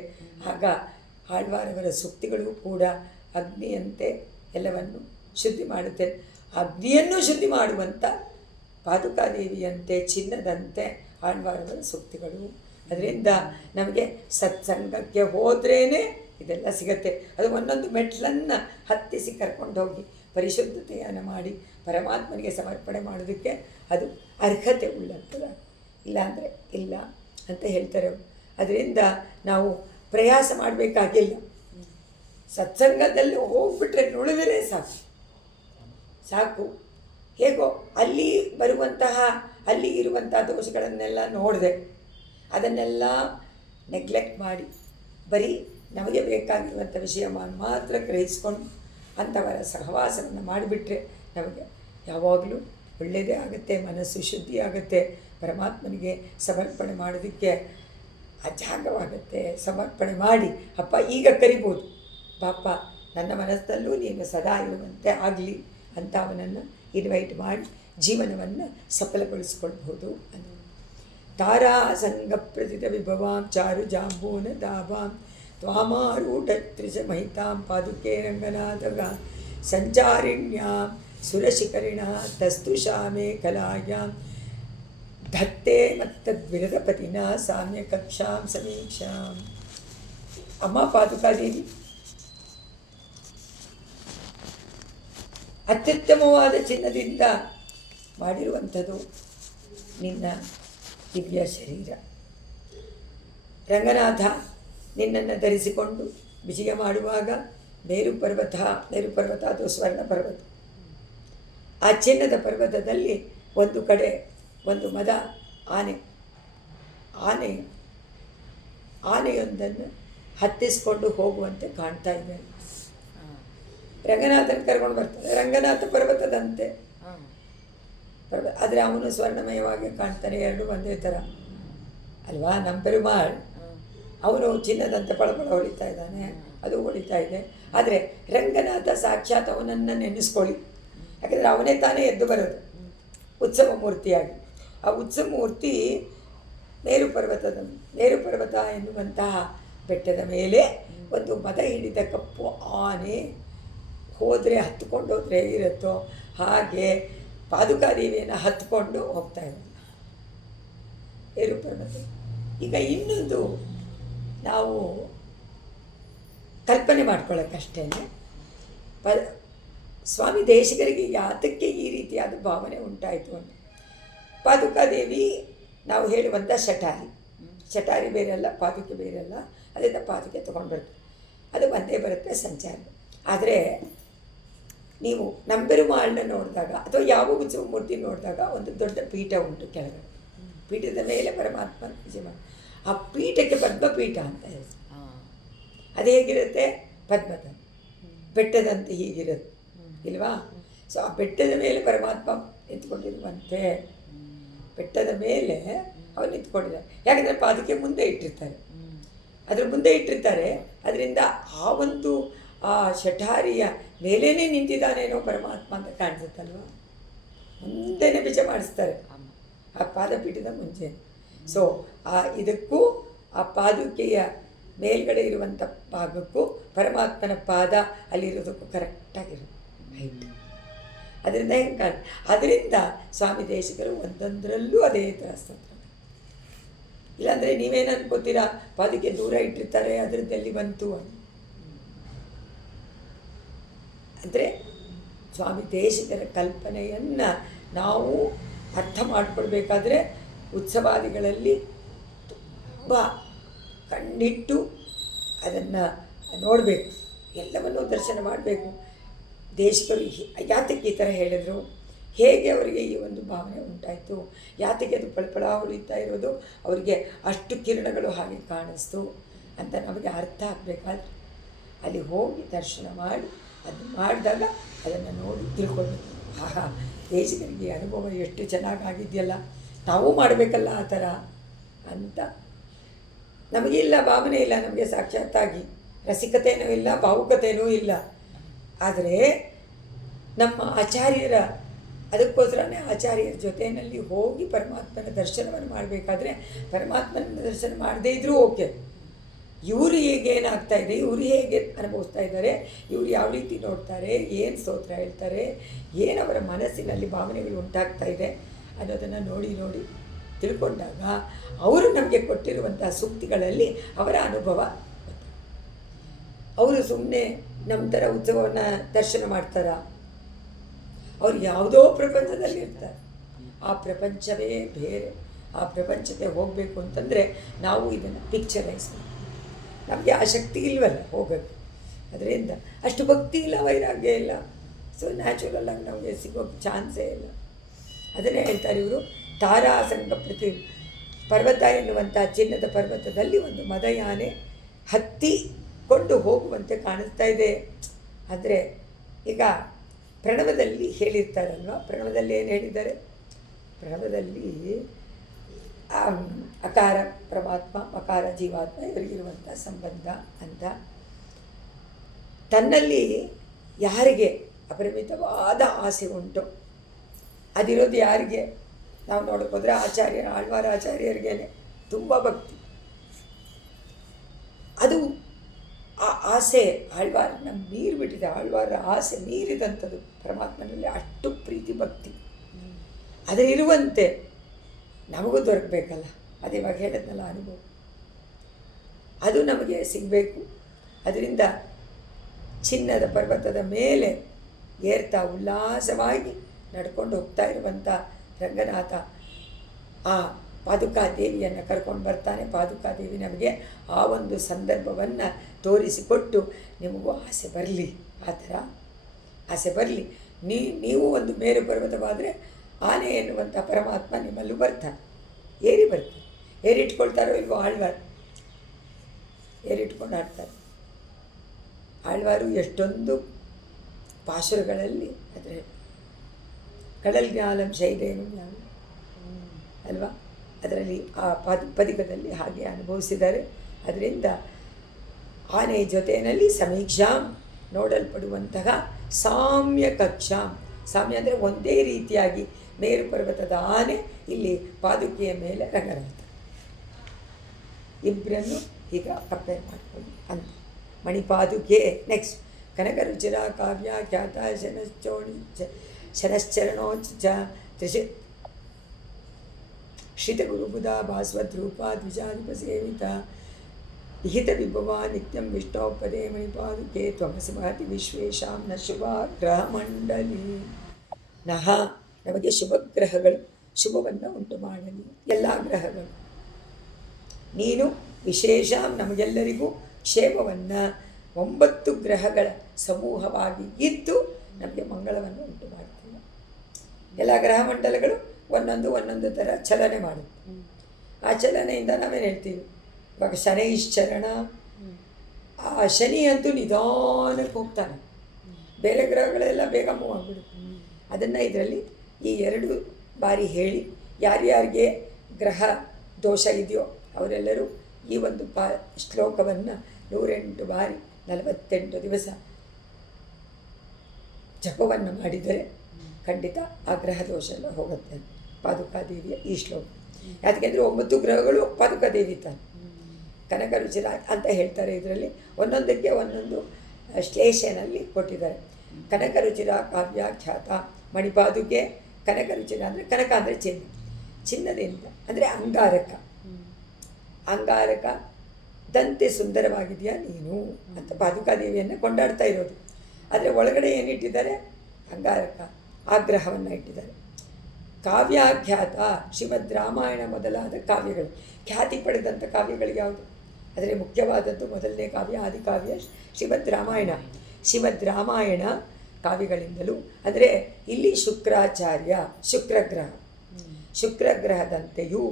ಆಗ ಆಳ್ವಾರವರ ಸೂಕ್ತಿಗಳು ಕೂಡ ಅಗ್ನಿಯಂತೆ ಎಲ್ಲವನ್ನು ಶುದ್ಧಿ ಮಾಡುತ್ತೆ. ಅಗ್ನಿಯನ್ನು ಶುದ್ಧಿ ಮಾಡುವಂಥ ಪಾದುಕಾದೇವಿಯಂತೆ ಚಿನ್ನದಂತೆ ಆಳ್ವಾರವರ ಸೂಕ್ತಿಗಳು. ಅದರಿಂದ ನಮಗೆ ಸತ್ಸಂಗಕ್ಕೆ ಹೋದ್ರೇ ಇದೆಲ್ಲ ಸಿಗತ್ತೆ. ಅದು ಒಂದೊಂದು ಮೆಟ್ಲನ್ನು ಹತ್ತಿಸಿ ಕರ್ಕೊಂಡೋಗಿ ಪರಿಶುದ್ಧತೆಯನ್ನು ಮಾಡಿ ಪರಮಾತ್ಮನಿಗೆ ಸಮರ್ಪಣೆ ಮಾಡೋದಕ್ಕೆ ಅದು ಅರ್ಹತೆ ಉಳ್ಳಂಥದ್ದು. ಇಲ್ಲಾಂದರೆ ಇಲ್ಲ ಅಂತ ಹೇಳ್ತಾರೆ. ಅದರಿಂದ ನಾವು ಪ್ರಯಾಸ ಮಾಡಬೇಕಾಗಿಲ್ಲ. ಸತ್ಸಂಗದಲ್ಲಿ ಹೋಗ್ಬಿಟ್ರೆ ನುಳಿದರೆ ಸಾಕು. ಹೇಗೋ ಅಲ್ಲಿ ಅಲ್ಲಿ ಇರುವಂಥ ದೋಷಗಳನ್ನೆಲ್ಲ ನೋಡಿದೆ, ಅದನ್ನೆಲ್ಲ ನೆಗ್ಲೆಕ್ಟ್ ಮಾಡಿ ಬರೀ ನಮಗೆ ಬೇಕಾಗಿರುವಂಥ ವಿಷಯ ಮಾತ್ರ ಗ್ರಹಿಸ್ಕೊಂಡು ಅಂಥವರ ಸಹವಾಸವನ್ನು ಮಾಡಿಬಿಟ್ರೆ ನಮಗೆ ಯಾವಾಗಲೂ ಒಳ್ಳೆಯದೇ ಆಗುತ್ತೆ. ಮನಸ್ಸು ಶುದ್ಧಿ ಆಗುತ್ತೆ. ಪರಮಾತ್ಮನಿಗೆ ಸಮರ್ಪಣೆ ಮಾಡೋದಕ್ಕೆ ಅಜಾಗವಾಗುತ್ತೆ. ಸಮರ್ಪಣೆ ಮಾಡಿ ಅಪ್ಪ ಈಗ ಕರಿಬೋದು, ಪಾಪ ನನ್ನ ಮನಸ್ಸಲ್ಲೂ ನೀನು ಸದಾ ಇರುವಂತೆ ಆಗಲಿ ಅಂತ ಅವನನ್ನು ಇನ್ವೈಟ್ ಮಾಡಿ ಜೀವನವನ್ನು ಸಫಲಗೊಳಿಸ್ಕೊಳ್ಬೋದು. ಅಂತ ತಾರಾ ಸಂಗ ಪ್ರತಿತ ವಿಭವಾಂ ಚಾರು ಜಾಂಬೂನ ದಾಭಾಂ ತ್ವಾಮಾರೂಢ ತ್ರಿಜ ಮಹಿತಾಂ ಪಾದುಕೆ ರಂಗನಾಥಗ ಸಂಚಾರಿಣ್ಯಾಂ ಸುರಶಿಖರಿಣ ತಸ್ತುಷಾಮೇ ಕಲಾಯಾಂ ಧತ್ತೆ ಮತ್ತದ್ವಿರದಪತಿನ ಸಾಮ್ಯ ಕಕ್ಷಾಂ ಸಮೀಕ್ಷಾಂ. ಅಮ್ಮ ಪಾದುಕಾದೇವಿ ಅತ್ಯುತ್ತಮವಾದ ಚಿನ್ನದಿಂದ ಮಾಡಿರುವಂಥದ್ದು ನಿನ್ನ ದಿವ್ಯ ಶರೀರ. ರಂಗನಾಥ ನಿನ್ನನ್ನು ಧರಿಸಿಕೊಂಡು ವಿಜಯ ಮಾಡುವಾಗ ಮೇರು ಪರ್ವತ ಅಥವಾ ಸ್ವರ್ಣ ಪರ್ವತ, ಆ ಚಿನ್ನದ ಪರ್ವತದಲ್ಲಿ ಒಂದು ಕಡೆ ಒಂದು ಮದ ಆನೆಯೊಂದನ್ನು ಹತ್ತಿಸ್ಕೊಂಡು ಹೋಗುವಂತೆ ಕಾಣ್ತಾ ಇದ್ದಾನೆ. ರಂಗನಾಥನ ಕರ್ಕೊಂಡು ಬರ್ತಾರೆ. ರಂಗನಾಥ ಪರ್ವತದಂತೆ ಆದರೆ ಅವನು ಸ್ವರ್ಣಮಯವಾಗಿ ಕಾಣ್ತಾನೆ. 2 ಒಂದೇ ಥರ ಅಲ್ವಾ? ನಮ್ಮ ಪೆರುಮಾಳ್ ಅವನು ಚಿನ್ನದಂತೆ ಪಳಪಳ ಹೊಡಿತಾ ಇದ್ದಾನೆ, ಅದು ಹೊಡಿತಾ ಇದೆ. ಆದರೆ ರಂಗನಾಥ ಸಾಕ್ಷಾತ್ ಅವನನ್ನು ನೆನೆಸ್ಕೊಳ್ಳಿ, ಯಾಕೆಂದರೆ ಅವನೇ ತಾನೇ ಎದ್ದು ಬರೋದು ಉತ್ಸವ ಮೂರ್ತಿಯಾಗಿ. ಆ ಉತ್ಸವ ಮೂರ್ತಿ ಮೇರು ಪರ್ವತ ಎನ್ನುವಂತಹ ಬೆಟ್ಟದ ಮೇಲೆ ಒಂದು ಮದ ಹಿಡಿದ ಕಪ್ಪು ಆನೆ ಹತ್ಕೊಂಡು ಹೋದರೆ ಹೇಗಿರುತ್ತೋ ಹಾಗೆ ಪಾದುಕಾದೇವಿಯನ್ನು ಹತ್ಕೊಂಡು ಹೋಗ್ತಾ ಇದ್ದಾನೆ ಮೇರು ಪರ್ವತ. ಈಗ ಇನ್ನೊಂದು ನಾವು ಕಲ್ಪನೆ ಮಾಡ್ಕೊಳ್ಳೋಕ್ಕಷ್ಟೇ, ಸ್ವಾಮಿ ದೇಶಿಗರಿಗೆ ಯಾತಕ್ಕೆ ಈ ರೀತಿಯಾದ ಭಾವನೆ ಉಂಟಾಯಿತು ಅಂತ. ಪಾದುಕಾದೇವಿ ನಾವು ಹೇಳುವಂಥ ಶಟಾರಿ ಬೇರೆಯಲ್ಲ, ಪಾದುಕೆ ಬೇರೆಯಲ್ಲ. ಅದರಿಂದ ಪಾದುಕೆ ತೊಗೊಂಡು ಬರ್ತದೆ, ಅದು ಒಂದೇ ಬರುತ್ತೆ ಸಂಚಾರ. ಆದರೆ ನೀವು ನಂಬೆರುಮಾಳನ್ನ ನೋಡಿದಾಗ ಅಥವಾ ಯಾವ ಉತ್ಸವ ಮೂರ್ತಿ ನೋಡಿದಾಗ ಒಂದು ದೊಡ್ಡ ಪೀಠ ಉಂಟು ಕೆಳಗಡೆ. ಪೀಠದ ಮೇಲೆ ಪರಮಾತ್ಮ ವಿಜಯ ಮಾಡಿ, ಆ ಪೀಠಕ್ಕೆ ಪದ್ಮಪೀಠ ಅಂತ ಹೆಸರು. ಅದು ಹೇಗಿರುತ್ತೆ? ಪದ್ಮದ ಬೆಟ್ಟದಂತೆ ಹೀಗಿರುತ್ತೆ ಇಲ್ವಾ? ಸೊ ಆ ಬೆಟ್ಟದ ಮೇಲೆ ಪರಮಾತ್ಮ ನಿಂತ್ಕೊಂಡಿರುವಂತೆ, ಬೆಟ್ಟದ ಮೇಲೆ ಅವನು ನಿಂತ್ಕೊಂಡಿದ್ದಾರೆ. ಯಾಕಂದರೆ ಪಾದಕ್ಕೆ ಮುಂದೆ ಇಟ್ಟಿರ್ತಾರೆ, ಅದ್ರ ಮುಂದೆ ಇಟ್ಟಿರ್ತಾರೆ. ಅದರಿಂದ ಆ ಒಂದು ಆ ಶಠಾರಿಯ ಮೇಲೇ ನಿಂತಿದ್ದಾನೇನೋ ಪರಮಾತ್ಮ ಅಂತ ಕಾಣಿಸುತ್ತಲ್ವ. ಮುಂದೆನೇ ಬಿಜ ಮಾಡಿಸ್ತಾರೆ ಆ ಪಾದಪೀಠದ ಮುಂಚೆ. ಸೊ ಇದಕ್ಕೂ ಆ ಪಾದುಕೆಯ ಮೇಲ್ಗಡೆ ಇರುವಂಥ ಭಾಗಕ್ಕೂ ಪರಮಾತ್ಮನ ಪಾದ ಅಲ್ಲಿರೋದಕ್ಕೂ ಕರೆಕ್ಟಾಗಿರುತ್ತೆ ಹೈಟ್. ಅದರಿಂದ ಹೆಂಗೆ ಅದರಿಂದ ಸ್ವಾಮಿ ದೇಶಿಕರು ಒಂದೊಂದರಲ್ಲೂ ಅದೇ ಥರ ಸ್ತೋತ್ರ. ಇಲ್ಲಾಂದರೆ ನೀವೇನು ಅನ್ಕೋತೀರಾ, ಪಾದಕ್ಕೆ ದೂರ ಇಟ್ಟಿರ್ತಾರೆ ಅದರದ್ದು ಎಲ್ಲಿ ಬಂತು ಅಂತ. ಅಂದರೆ ಸ್ವಾಮಿ ದೇಶಿಕರ ಕಲ್ಪನೆಯನ್ನು ನಾವು ಅರ್ಥ ಮಾಡಿಕೊಳ್ಬೇಕಾದ್ರೆ ಉತ್ಸವಾದಿಗಳಲ್ಲಿ ತುಂಬ ಕಣ್ಣಿಟ್ಟು ಅದನ್ನು ನೋಡಬೇಕು, ಎಲ್ಲವನ್ನೂ ದರ್ಶನ ಮಾಡಬೇಕು. ದೇಶಗಳು ಯಾತಕ್ಕೆ ಈ ಥರ ಹೇಳಿದರು, ಹೇಗೆ ಅವರಿಗೆ ಈ ಒಂದು ಭಾವನೆ ಉಂಟಾಯಿತು, ಯಾತಕ್ಕೆ ಅದು ಪಳಪಳ ಹೊಳಿತಾ ಇರೋದು ಅವರಿಗೆ ಅಷ್ಟು ಕಿರಣಗಳು ಹಾಗೆ ಕಾಣಿಸ್ತು ಅಂತ ನಮಗೆ ಅರ್ಥ ಆಗಬೇಕಾದ್ರೆ ಅಲ್ಲಿ ಹೋಗಿ ದರ್ಶನ ಮಾಡಿ ಅದು ಮಾಡಿದಾಗ ಅದನ್ನು ನೋಡಿ ತಿಳ್ಕೊಳ್ಬೇಕು. ಆಹಾ, ದೇಶಗಳಿಗೆ ಅನುಭವ ಎಷ್ಟು ಚೆನ್ನಾಗಾಗಿದೆಯಲ್ಲ, ನಾವು ಮಾಡಬೇಕಲ್ಲ ಆ ಥರ ಅಂತ. ನಮಗಿಲ್ಲ ಭಾವನೆ ಇಲ್ಲ, ನಮಗೆ ಸಾಕ್ಷಾತ್ತಾಗಿ ರಸಿಕತೆಯೂ ಇಲ್ಲ, ಭಾವುಕತೆಯೂ ಇಲ್ಲ. ಆದರೆ ನಮ್ಮ ಆಚಾರ್ಯರ, ಅದಕ್ಕೋಸ್ಕರನೇ ಆಚಾರ್ಯರ ಜೊತೆಯಲ್ಲಿ ಹೋಗಿ ಪರಮಾತ್ಮನ ದರ್ಶನವನ್ನು ಮಾಡಬೇಕಾದ್ರೆ, ಪರಮಾತ್ಮನ ದರ್ಶನ ಮಾಡದೇ ಇದ್ದರೂ ಓಕೆ, ಇವರು ಹೇಗೆ ಏನಾಗ್ತಾ ಇದೆ, ಇವರು ಹೇಗೆ ಅನುಭವಿಸ್ತಾ ಇದ್ದಾರೆ, ಇವರು ಯಾವ ರೀತಿ ನೋಡ್ತಾರೆ, ಏನು ಸ್ತೋತ್ರ ಹೇಳ್ತಾರೆ, ಏನು ಅವರ ಮನಸ್ಸಿನಲ್ಲಿ ಭಾವನೆಗಳು ಉಂಟಾಗ್ತಾ ಇದೆ ಅನ್ನೋದನ್ನು ನೋಡಿ ನೋಡಿ ತಿಳ್ಕೊಂಡಾಗ ಅವರು ನಮಗೆ ಕೊಟ್ಟಿರುವಂಥ ಸೂಕ್ತಿಗಳಲ್ಲಿ ಅವರ ಅನುಭವ. ಅವರು ಸುಮ್ಮನೆ ನಮ್ಮ ಥರ ಉತ್ಸವವನ್ನು ದರ್ಶನ ಮಾಡ್ತಾರ? ಅವ್ರು ಯಾವುದೋ ಪ್ರಪಂಚದಲ್ಲಿ ಇರ್ತಾರೆ. ಆ ಪ್ರಪಂಚವೇ ಬೇರೆ. ಆ ಪ್ರಪಂಚಕ್ಕೆ ಹೋಗಬೇಕು ಅಂತಂದರೆ ನಾವು ಇದನ್ನು ಪಿಕ್ಚರೈಸ್ ಮಾಡಿ, ನಮಗೆ ಆ ಶಕ್ತಿ ಇಲ್ವಲ್ಲ ಹೋಗೋಕ್ಕೆ. ಅದರಿಂದ ಅಷ್ಟು ಭಕ್ತಿ ಇಲ್ಲ, ವೈರಾಗ್ಯ ಇಲ್ಲ. ಸೊ ನ್ಯಾಚುರಲಾಗಿ ನಮಗೆ ಸಿಗೋ ಚಾನ್ಸೇ ಇಲ್ಲ. ಅದನ್ನೇ ಹೇಳ್ತಾರೆ ಇವರು, ತಾರಾಸಂಗ ಪರ್ವತ ಎನ್ನುವಂಥ ಚಿನ್ನದ ಪರ್ವತದಲ್ಲಿ ಒಂದು ಮದಯಾನೆ ಹತ್ತಿಕೊಂಡು ಹೋಗುವಂತೆ ಕಾಣಿಸ್ತಾ ಇದೆ. ಅಂದರೆ ಈಗ ಪ್ರಣವದಲ್ಲಿ ಹೇಳಿರ್ತಾರಲ್ವ, ಪ್ರಣವದಲ್ಲಿ ಏನು ಹೇಳಿದ್ದಾರೆ, ಪ್ರಣವದಲ್ಲಿ ಅಕಾರ ಪರಮಾತ್ಮ, ಮಕಾರ ಜೀವಾತ್ಮ ಇವರಿಗಿರುವಂಥ ಸಂಬಂಧ ಅಂತ. ತನ್ನಲ್ಲಿ ಯಾರಿಗೆ ಅಪರಿಮಿತವಾದ ಆಸೆ ಉಂಟು, ಅದಿರೋದು ಯಾರಿಗೆ? ನಾವು ನೋಡೋಕ್ಕೋದ್ರೆ ಆಳ್ವಾರ ಆಚಾರ್ಯರಿಗೇನೆ ತುಂಬ ಭಕ್ತಿ. ಅದು ಆ ಆಸೆ ಆಳ್ವಾರನ ಮೀರಿಬಿಟ್ಟಿದೆ. ಆಳ್ವಾರ ಆಸೆ ಮೀರಿದಂಥದ್ದು ಪರಮಾತ್ಮನಲ್ಲಿ ಅಷ್ಟು ಪ್ರೀತಿ ಭಕ್ತಿ. ಅದರಿರುವಂತೆ ನಮಗೂ ದೊರಕಬೇಕಲ್ಲ. ಅದು ಇವಾಗ ಹೇಳಿದ್ನಲ್ಲ ಅನುಭವ, ಅದು ನಮಗೆ ಸಿಗಬೇಕು. ಅದರಿಂದ ಚಿನ್ನದ ಪರ್ವತದ ಮೇಲೆ ಏರ್ತಾ ಉಲ್ಲಾಸವಾಗಿ ನಡ್ಕೊಂಡು ಹೋಗ್ತಾ ಇರುವಂಥ ರಂಗನಾಥ ಆ ಪಾದುಕಾದೇವಿಯನ್ನು ಕರ್ಕೊಂಡು ಬರ್ತಾನೆ. ಪಾದುಕಾದೇವಿ ನಮಗೆ ಆ ಒಂದು ಸಂದರ್ಭವನ್ನು ತೋರಿಸಿಕೊಟ್ಟು, ನಿಮಗೂ ಆಸೆ ಬರಲಿ, ಆ ಥರ ಆಸೆ ಬರಲಿ, ನೀವು ಒಂದು ಮೇರು ಪರ್ವತವಾದರೆ ಆನೆ ಎನ್ನುವಂಥ ಪರಮಾತ್ಮ ನಿಮ್ಮಲ್ಲೂ ಬರ್ತಾನೆ, ಬರ್ತಾನೆ. ಏರಿಟ್ಕೊಳ್ತಾರೋ ಇಲ್ವೋ ಆಳ್ವಾರು, ಏರಿಟ್ಕೊಂಡು ಆಡ್ತಾರೆ. ಆಳ್ವಾರು ಎಷ್ಟೊಂದು ಪಾಶುರಗಳಲ್ಲಿ, ಆದರೆ ಕಡಲ್ ಜ್ಞಾನಂ ಶೈಲೇನು ಜ್ಞಾನ ಅಲ್ವಾ, ಅದರಲ್ಲಿ ಆ ಪದಿಕದಲ್ಲಿ ಹಾಗೆ ಅನುಭವಿಸಿದ್ದಾರೆ. ಅದರಿಂದ ಆನೆ ಜೊತೆಯಲ್ಲಿ ಸಮೀಕ್ಷಾಂ ನೋಡಲ್ಪಡುವಂತಹ ಸಾಮ್ಯ ಕಕ್ಷಾಂ, ಸಾಮ್ಯ ಅಂದರೆ ಒಂದೇ ರೀತಿಯಾಗಿ ಮೇರು ಪರ್ವತದ ಆನೆ ಇಲ್ಲಿ ಪಾದುಕೆಯ ಮೇಲೆ ರಂಗನಾಥ, ಇಬ್ಬರನ್ನು ಈಗ ಕಂಪೇರ್ ಮಾಡ್ಕೊಂಡು ಅಂತ. ಮಣಿಪಾದುಕೆ. ನೆಕ್ಸ್ಟ್ ಕನಕರುಚಿರ ಕಾವ್ಯ ಖ್ಯಾತ ಶನಶ್ಚರಣೋಚ ಶ್ರಿತಗುರುಬುಧ ಭಾಸ್ವದ್ರೂಪ ದ್ವಿಜಾಧಿಪ ಸೇವಿತ ವಿಹಿತ ವಿಭವ ನಿತ್ಯಂ ವಿಷ್ಣು ಪದೇ ಮಣಿಪಾದುಕೆ ತ್ವಮಸಿ ಮಹತಿ ವಿಶ್ವೇಶಾಂ ನ ಶುಭ ಗ್ರಹಮಂಡಲಿ. ನಹ ನಮಗೆ ಶುಭ ಗ್ರಹಗಳು ಶುಭವನ್ನು ಉಂಟು ಮಾಡಲಿ, ಎಲ್ಲ ಗ್ರಹಗಳು. ನೀನು ವಿಶೇಷ ನಮಗೆಲ್ಲರಿಗೂ ಕ್ಷೇಮವನ್ನು 9 ಗ್ರಹಗಳ ಸಮೂಹವಾಗಿ ಇದ್ದು ನಮಗೆ ಮಂಗಳವನ್ನು ಉಂಟು ಮಾಡ್ತೀವಿ. ಎಲ್ಲ ಗ್ರಹ ಮಂಡಲಗಳು ಒಂದೊಂದು ಥರ ಚಲನೆ ಮಾಡುತ್ತೆ. ಆ ಚಲನೆಯಿಂದ ನಾವೇನು ಹೇಳ್ತೀವಿ, ಇವಾಗ ಶನೈಶ್ಚರಣ, ಆ ಶನಿ ಅಂತೂ ನಿಧಾನಕ್ಕೆ ಹೋಗ್ತಾನೆ, ಬೇರೆ ಗ್ರಹಗಳೆಲ್ಲ ಬೇಗ ಮೂವ್ ಆಗಿಬಿಡುತ್ತೆ. ಅದನ್ನು ಇದರಲ್ಲಿ ಈ 2 ಬಾರಿ ಹೇಳಿ, ಯಾರ್ಯಾರಿಗೆ ಗ್ರಹ ದೋಷ ಇದೆಯೋ ಅವರೆಲ್ಲರೂ ಈ ಒಂದು ಶ್ಲೋಕವನ್ನು 108 ಬಾರಿ 48 ದಿವಸ ಜಪವನ್ನು ಮಾಡಿದರೆ ಖಂಡಿತ ಆ ಗ್ರಹ ದೋಷ ಎಲ್ಲ ಹೋಗುತ್ತೆ. ಪಾದುಕಾದೇವಿಯ ಈ ಶ್ಲೋಕ ಯಾಕೆಂದರೆ 9 ಗ್ರಹಗಳು ಪಾದುಕಾದೇವಿ ತಾನೆ. ಕನಕರುಚಿರ ಅಂತ ಹೇಳ್ತಾರೆ. ಇದರಲ್ಲಿ ಒಂದೊಂದಕ್ಕೆ ಒಂದೊಂದು ಶ್ಲೇಷನಲ್ಲಿ ಕೊಟ್ಟಿದ್ದಾರೆ. ಕನಕರುಚಿರ ಕಾವ್ಯ ಖ್ಯಾತ ಮಣಿಪಾದುಕೆ. ಕನಕರುಚಿರ ಅಂದರೆ ಕನಕ ಅಂದರೆ ಚಿನ್ನ, ಚಿನ್ನದಿಂದ ಅಂದರೆ ಅಂಗಾರಕ, ಅಂಗಾರಕ ದಂತೆ ಸುಂದರವಾಗಿದೆಯಾ ನೀನು ಅಂತ ಪಾದುಕಾದೇವಿಯನ್ನು ಕೊಂಡಾಡ್ತಾ ಇರೋದು. ಆದರೆ ಒಳಗಡೆ ಏನಿಟ್ಟಿದ್ದಾರೆ, ಅಂಗಾರಕ ಆಗ್ರಹವನ್ನು ಇಟ್ಟಿದ್ದಾರೆ. ಕಾವ್ಯಾಖ್ಯಾತ ಶ್ರೀಮದ್ ರಾಮಾಯಣ ಮೊದಲಾದ ಕಾವ್ಯಗಳು, ಖ್ಯಾತಿ ಪಡೆದಂಥ ಕಾವ್ಯಗಳು ಯಾವುದು ಆದರೆ ಮುಖ್ಯವಾದದ್ದು ಮೊದಲನೇ ಕಾವ್ಯ ಆದಿಕಾವ್ಯ ಶ್ರೀಮದ್ ರಾಮಾಯಣ. ಶ್ರೀಮದ್ ರಾಮಾಯಣ ಕಾವ್ಯಗಳಿಂದಲೂ ಅಂದರೆ ಇಲ್ಲಿ ಶುಕ್ರಾಚಾರ್ಯ ಶುಕ್ರಗ್ರಹದಂತೆಯೂ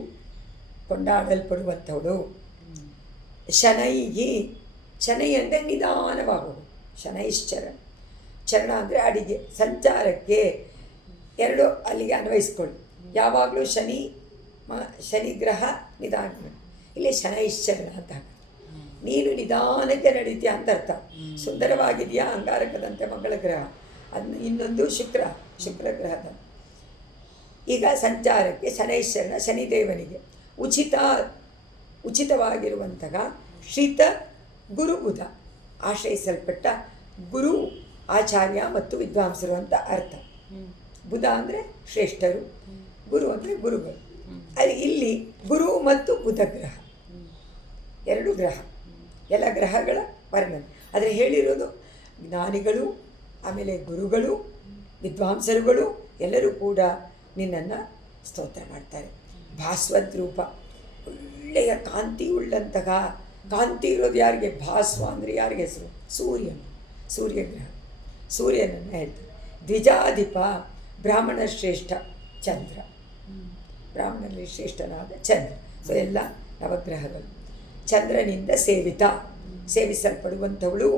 ಕೊಂಡಾಡಲ್ಪಡುವಂಥವಳು. ಶನೈ ಅಂದರೆ ನಿಧಾನವಾಗುವುದು, ಚರಣ ಅಂದರೆ ಅಡಿಗೆ, ಸಂಚಾರಕ್ಕೆ ಎರಡು ಅಲ್ಲಿಗೆ ಅನ್ವಯಿಸ್ಕೊಳ್ಳಿ. ಯಾವಾಗಲೂ ಶನಿ ಗ್ರಹ ನಿಧಾನ, ಇಲ್ಲಿ ಶನೈಶ್ಚರಣ ಅಂತ. ನೀನು ನಿಧಾನಕ್ಕೆ ನಡೀತೀಯ ಅಂತ ಅರ್ಥ. ಸುಂದರವಾಗಿದೆಯಾ ಅಂಗಾರಕದಂತೆ ಮಂಗಳ ಗ್ರಹ, ಅದನ್ನ ಇನ್ನೊಂದು ಶುಕ್ರ ಗ್ರಹದ. ಈಗ ಸಂಚಾರಕ್ಕೆ ಶನೈಶ್ಚರಣ, ಶನಿದೇವನಿಗೆ ಉಚಿತವಾಗಿರುವಂತಹ ಶ್ರೀತ ಗುರು ಬುಧ, ಆಶ್ರಯಿಸಲ್ಪಟ್ಟ ಗುರು ಆಚಾರ್ಯ ಮತ್ತು ವಿದ್ವಾಂಸರು ಅಂತ ಅರ್ಥ. ಬುಧ ಅಂದರೆ ಶ್ರೇಷ್ಠರು, ಗುರು ಅಂದರೆ ಗುರುಗಳು. ಅಲ್ಲಿ ಇಲ್ಲಿ ಗುರು ಮತ್ತು ಬುಧ ಗ್ರಹ, ಎರಡು ಗ್ರಹ, ಎಲ್ಲ ಗ್ರಹಗಳ ವರ್ಣನೆ. ಆದರೆ ಹೇಳಿರೋದು ಜ್ಞಾನಿಗಳು, ಆಮೇಲೆ ಗುರುಗಳು, ವಿದ್ವಾಂಸರುಗಳು ಎಲ್ಲರೂ ಕೂಡ ನಿನ್ನನ್ನು ಸ್ತೋತ್ರ ಮಾಡ್ತಾರೆ. ಭಾಸ್ವದ್ರೂಪ, ಒಳ್ಳೆಯ ಕಾಂತಿ ಉಳ್ಳಂತಹ, ಕಾಂತಿ ಇರೋದು ಯಾರಿಗೆ? ಭಾಸ್ವ ಅಂದರೆ ಯಾರಿಗೆ ಹೆಸರು? ಸೂರ್ಯಗ್ರಹ, ಸೂರ್ಯನನ್ನು ಹೇಳ್ತಾರೆ. ದ್ವಿಜಾಧಿಪ, ಬ್ರಾಹ್ಮಣ ಶ್ರೇಷ್ಠ ಚಂದ್ರ, ಬ್ರಾಹ್ಮಣರಲ್ಲಿ ಶ್ರೇಷ್ಠನಾದ ಚಂದ್ರ. ಸೊ ಎಲ್ಲ ನವಗ್ರಹಗಳು. ಚಂದ್ರನಿಂದ ಸೇವಿಸಲ್ಪಡುವಂಥವಳು,